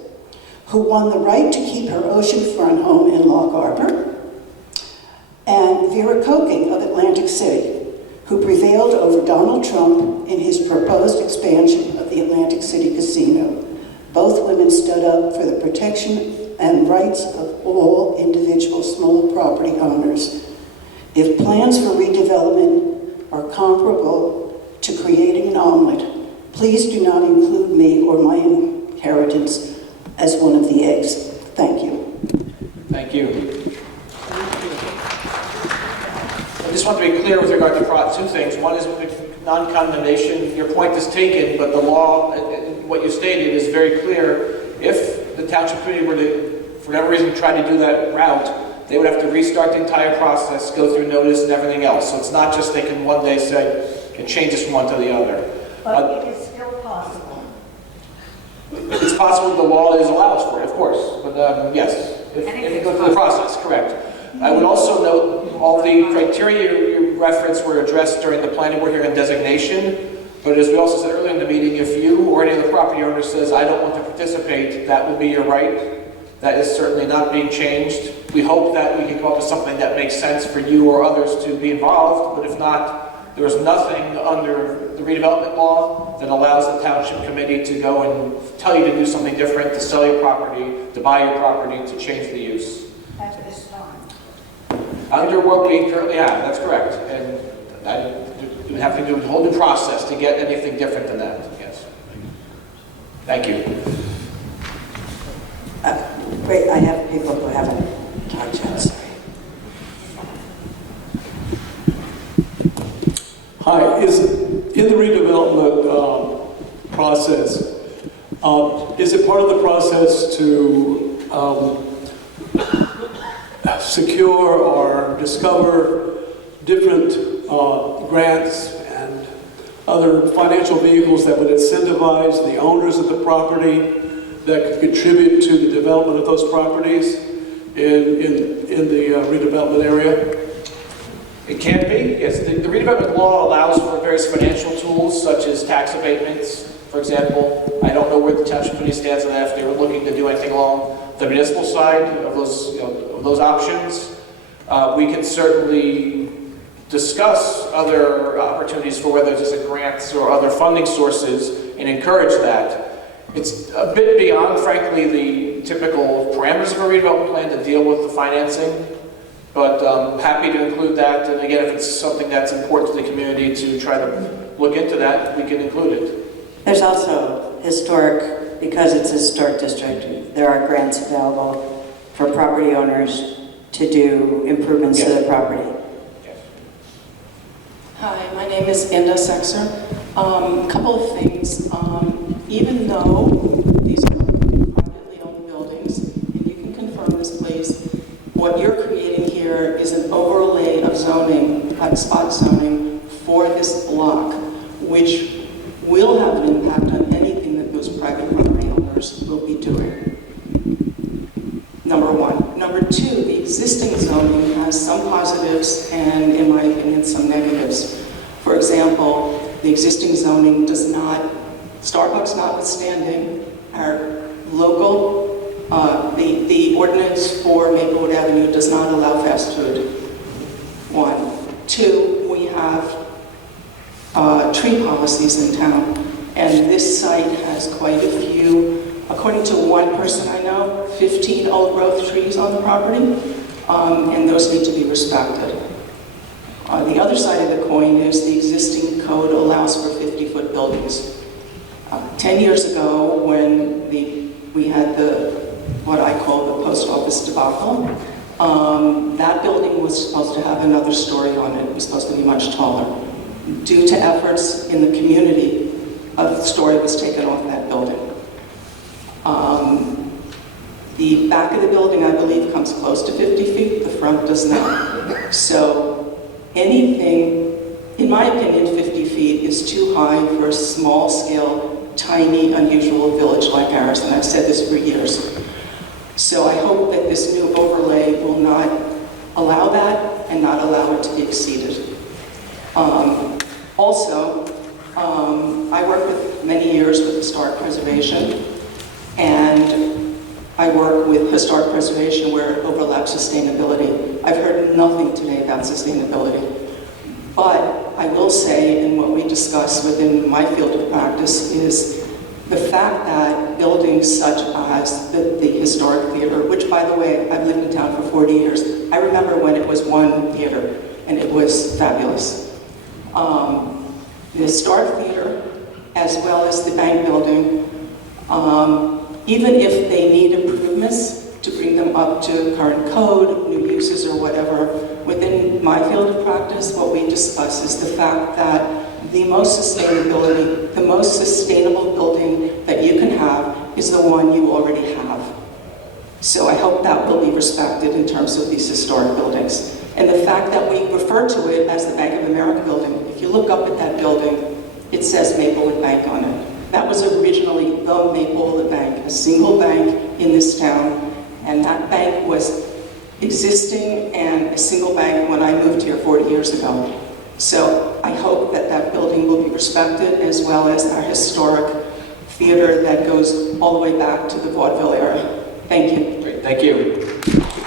who won the right to keep her oceanfront home in Lock Harbor, and Vera Koking of Atlantic City, who prevailed over Donald Trump in his proposed expansion of the Atlantic City Casino. Both women stood up for the protection and rights of all individual small property owners. If plans for redevelopment are comparable to creating an omelet, please do not include me or my inheritance as one of the eggs. Thank you. Thank you. I just want to be clear with regard to 2 things. One is non-condemnation. Your point is taken, but the law, what you stated, is very clear. If the Township Committee were to, for whatever reason, try to do that route, they would have to restart the entire process, go through notice and everything else. So it's not just they can one day say, can change this from one to the other. But it is still possible. It's possible the law allows for it, of course. But yes, if you go through the process, correct. I would also note all the criteria you referenced were addressed during the planning board hearing on designation. But as we also said earlier in the meeting, if you or any of the property owner says, I don't want to participate, that would be your right. That is certainly not being changed. We hope that we can come up with something that makes sense for you or others to be involved, but if not, there is nothing under the redevelopment law that allows the Township Committee to go and tell you to do something different, to sell your property, to buy your property, to change the use. At this time. Under what we currently have, that's correct. And We would have to do a whole new process to get anything different than that, yes. Thank you. Wait, I have people who haven't talked yet, sorry. Hi, is in the redevelopment process, is it part of the process to secure or discover different grants and other financial vehicles that would incentivize the owners of the property that could contribute to the development of those properties in the redevelopment area? It can be, yes. The redevelopment law allows for various financial tools, such as tax abatements, for example. I don't know where the township committee stands on that, if they were looking to do anything along the municipal side of those, of those options. We can certainly discuss other opportunities for whether it's grants or other funding sources and encourage that. It's a bit beyond, frankly, the typical parameters of a redevelopment plan to deal with the financing. But happy to include that, and again, if it's something that's important to the community to try to look into that, we can include it. There's also historic, because it's a historic district, there are grants available for property owners to do improvements to the property. Hi, my name is Inda Sexer. A couple of things. Even though these are privately owned buildings, and you can confirm this, please, what you're creating here is an overlay of zoning, like spot zoning, for this block, which will have an impact on anything that those private property owners will be doing. Number one. Number two, the existing zoning has some positives and, in my opinion, some negatives. For example, the existing zoning does not, Starbucks notwithstanding, our local, the ordinance for Maplewood Avenue does not allow fast food. One. Two, we have tree policies in town, and this site has quite a few, according to one person I know, 15 old-growth trees on the property, and those need to be respected. The other side of the coin is the existing code allows for 50-foot buildings. 10 years ago, when we had what I call the post office debacle, that building was supposed to have another story on it. It was supposed to be much taller. Due to efforts in the community, a story was taken off that building. The back of the building, I believe, comes close to 50 feet. The front does not. So anything, in my opinion, 50 feet is too high for a small-scale, tiny, unusual village like ours, and I've said this for years. So I hope that this new overlay will not allow that and not allow it to be exceeded. Also, I worked with many years with historic preservation, and I work with historic preservation where it overlaps sustainability. I've heard nothing today about sustainability. But I will say, and what we discuss within my field of practice, is the fact that buildings such as the historic theater, which, by the way, I've lived in town for 40 years. I remember when it was one theater, and it was fabulous. The historic theater, as well as the bank building, even if they need improvements to bring them up to current code, new uses or whatever, within my field of practice, what we discuss is the fact that the most sustainable building that you can have is the one you already have. So I hope that will be respected in terms of these historic buildings. And the fact that we refer to it as the Bank of America building, if you look up at that building, it says Maplewood Bank on it. That was originally the Maplewood Bank, a single bank in this town, and that bank was existing and a single bank when I moved here 40 years ago. So I hope that that building will be respected, as well as our historic theater that goes all the way back to the vaudeville era. Thank you. Great, thank you.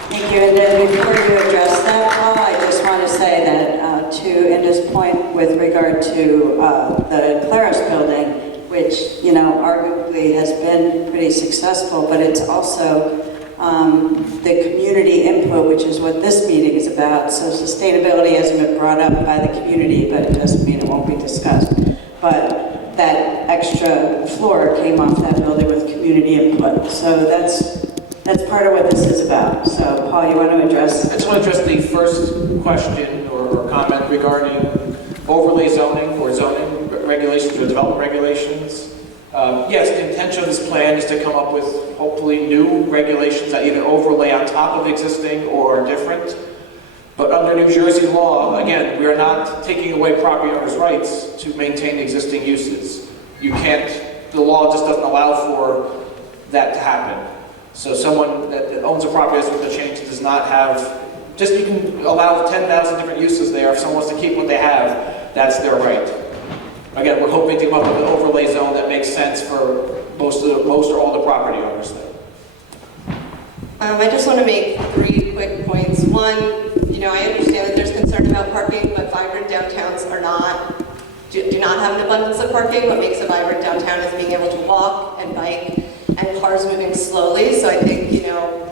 Thank you, and then before you address that, Paul, I just want to say that to Inda's point with regard to the Claris building, which, arguably has been pretty successful, but it's also the community input, which is what this meeting is about. So sustainability hasn't been brought up by the community, but it doesn't mean it won't be discussed. But that extra floor came off that building with community input. So that's part of what this is about. So Paul, you want to address? I just want to address the first question or comment regarding overlay zoning or zoning regulations or development regulations. Yes, the intention of this plan is to come up with hopefully new regulations that either overlay on top of existing or are different. But under New Jersey law, again, we are not taking away property owners' rights to maintain existing uses. You can't, the law just doesn't allow for that to happen. So someone that owns a property that's with a change does not have, just you can allow 10,000 different uses there. If someone wants to keep what they have, that's their right. Again, we're hoping to come up with an overlay zone that makes sense for most or all the property owners there. I just want to make 3 quick points. One, I understand that there's concern about parking, but vibrant downtowns do not have an abundance of parking. What makes a vibrant downtown is being able to walk and bike and cars moving slowly. So I think,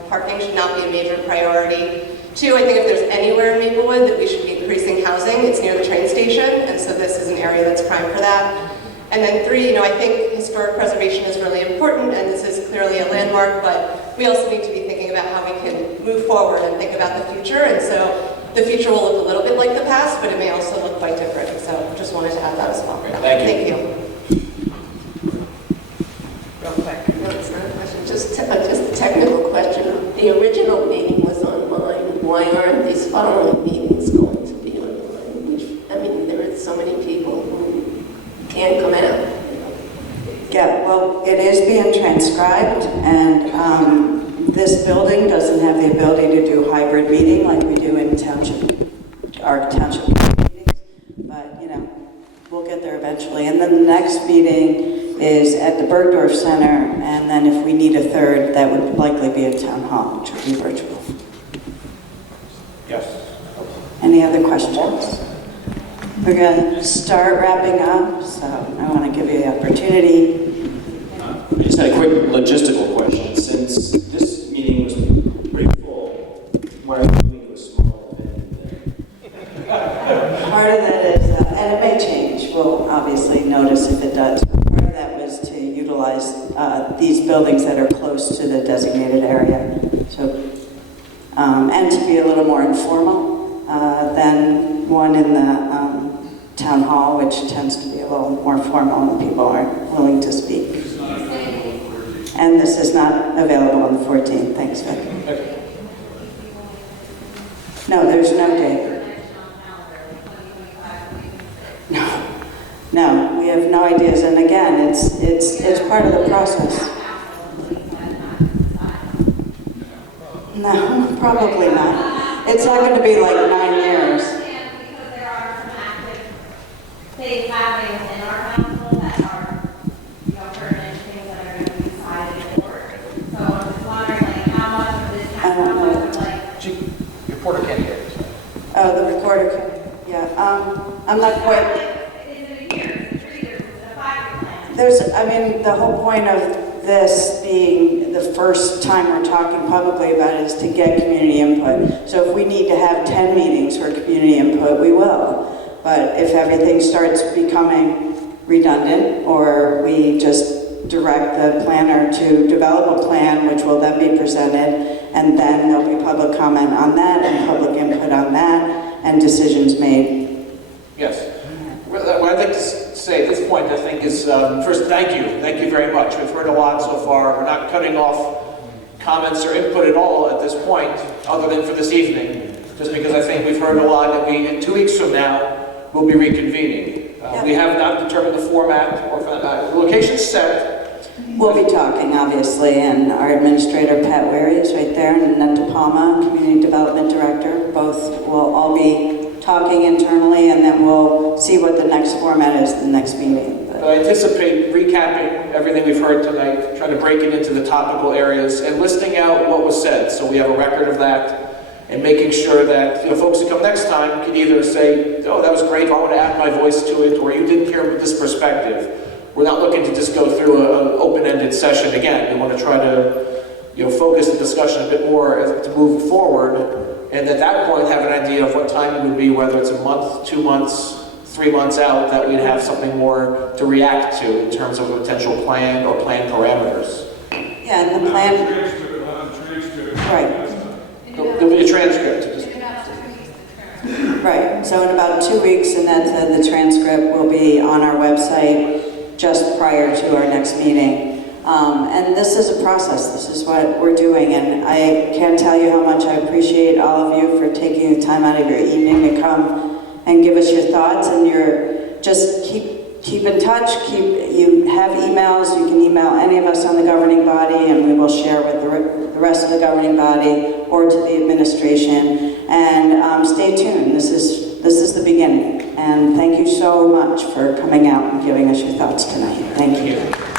parking should not be a major priority. 2, I think if there's anywhere in Maplewood that we should be increasing housing, it's near the train station, and so this is an area that's prime for that. And then 3, I think historic preservation is really important, and this is clearly a landmark, but we also need to be thinking about how we can move forward and think about the future, and so the future will look a little bit like the past, but it may also look quite different, so just wanted to add that as well. Thank you. Real quick. No, it's not a question, just a technical question. The original meeting was online. Why aren't these following meetings going to be online? I mean, there are so many people who can't come out. Yeah, well, it is being transcribed, and this building doesn't have the ability to do hybrid meeting like we do in our township meetings, but, we'll get there eventually. And then the next meeting is at the Bergdorf Center, and then if we need a third, that would likely be at Town Hall, which would be virtual. Yes. Any other questions? We're going to start wrapping up, so I want to give you the opportunity. I just had a quick logistical question. Since this meeting was pretty full, why are we moving to a smaller event? Part of that is, and it may change, we'll obviously notice if it does. Part of that was to utilize these buildings that are close to the designated area. So, and to be a little more informal than one in the town hall, which tends to be a little more formal and people aren't willing to speak. And this is not available on the 14th. Thanks, Vic. No, there's no date. No, we have no ideas. And again, it's part of the process. No, probably not. It's not going to be like 9 years. Things happening in our council that are, pertinent things that are going to be decided for. So I'm just wondering, how much of this, how much of Reporter can't hear. Oh, the recorder can, yeah. I'm not quite. The whole point of this being the first time we're talking publicly about it is to get community input. So if we need to have 10 meetings for community input, we will. But if everything starts becoming redundant, or we just direct the planner to develop a plan, which will then be presented, and then there'll be public comment on that, and public input on that, and decisions made. Yes. What I'd like to say at this point, I think, is first, thank you. Thank you very much. We've heard a lot so far. We're not cutting off comments or input at all at this point, other than for this evening, just because I think we've heard a lot, and in 2 weeks from now, we'll be reconvening. We have not determined the format or the location set. We'll be talking, obviously, and our administrator, Pat Wary, is right there, and Nenta Palma, Community Development Director. Both will all be talking internally, and then we'll see what the next format is in the next meeting. But I anticipate recapping everything we've heard tonight, trying to break it into the topical areas, and listing out what was said, so we have a record of that, and making sure that folks who come next time can either say, oh, that was great, or I want to add my voice to it, or you didn't hear this perspective. We're not looking to just go through an open-ended session again. We want to try to focus the discussion a bit more to move forward, and at that point have an idea of what time it would be, whether it's a month, 2 months, 3 months out, that we'd have something more to react to in terms of a potential plan or plan parameters. Yeah, and the plan, right. There'll be a transcript. Right, so in about 2 weeks, and then the transcript will be on our website just prior to our next meeting. And this is a process, this is what we're doing, and I can't tell you how much I appreciate all of you for taking the time out of your evening to come and give us your thoughts, and just keep in touch, you have emails, you can email any of us on the governing body, and we will share with the rest of the governing body or to the administration, and stay tuned, this is the beginning, and thank you so much for coming out and giving us your thoughts tonight. Thank you.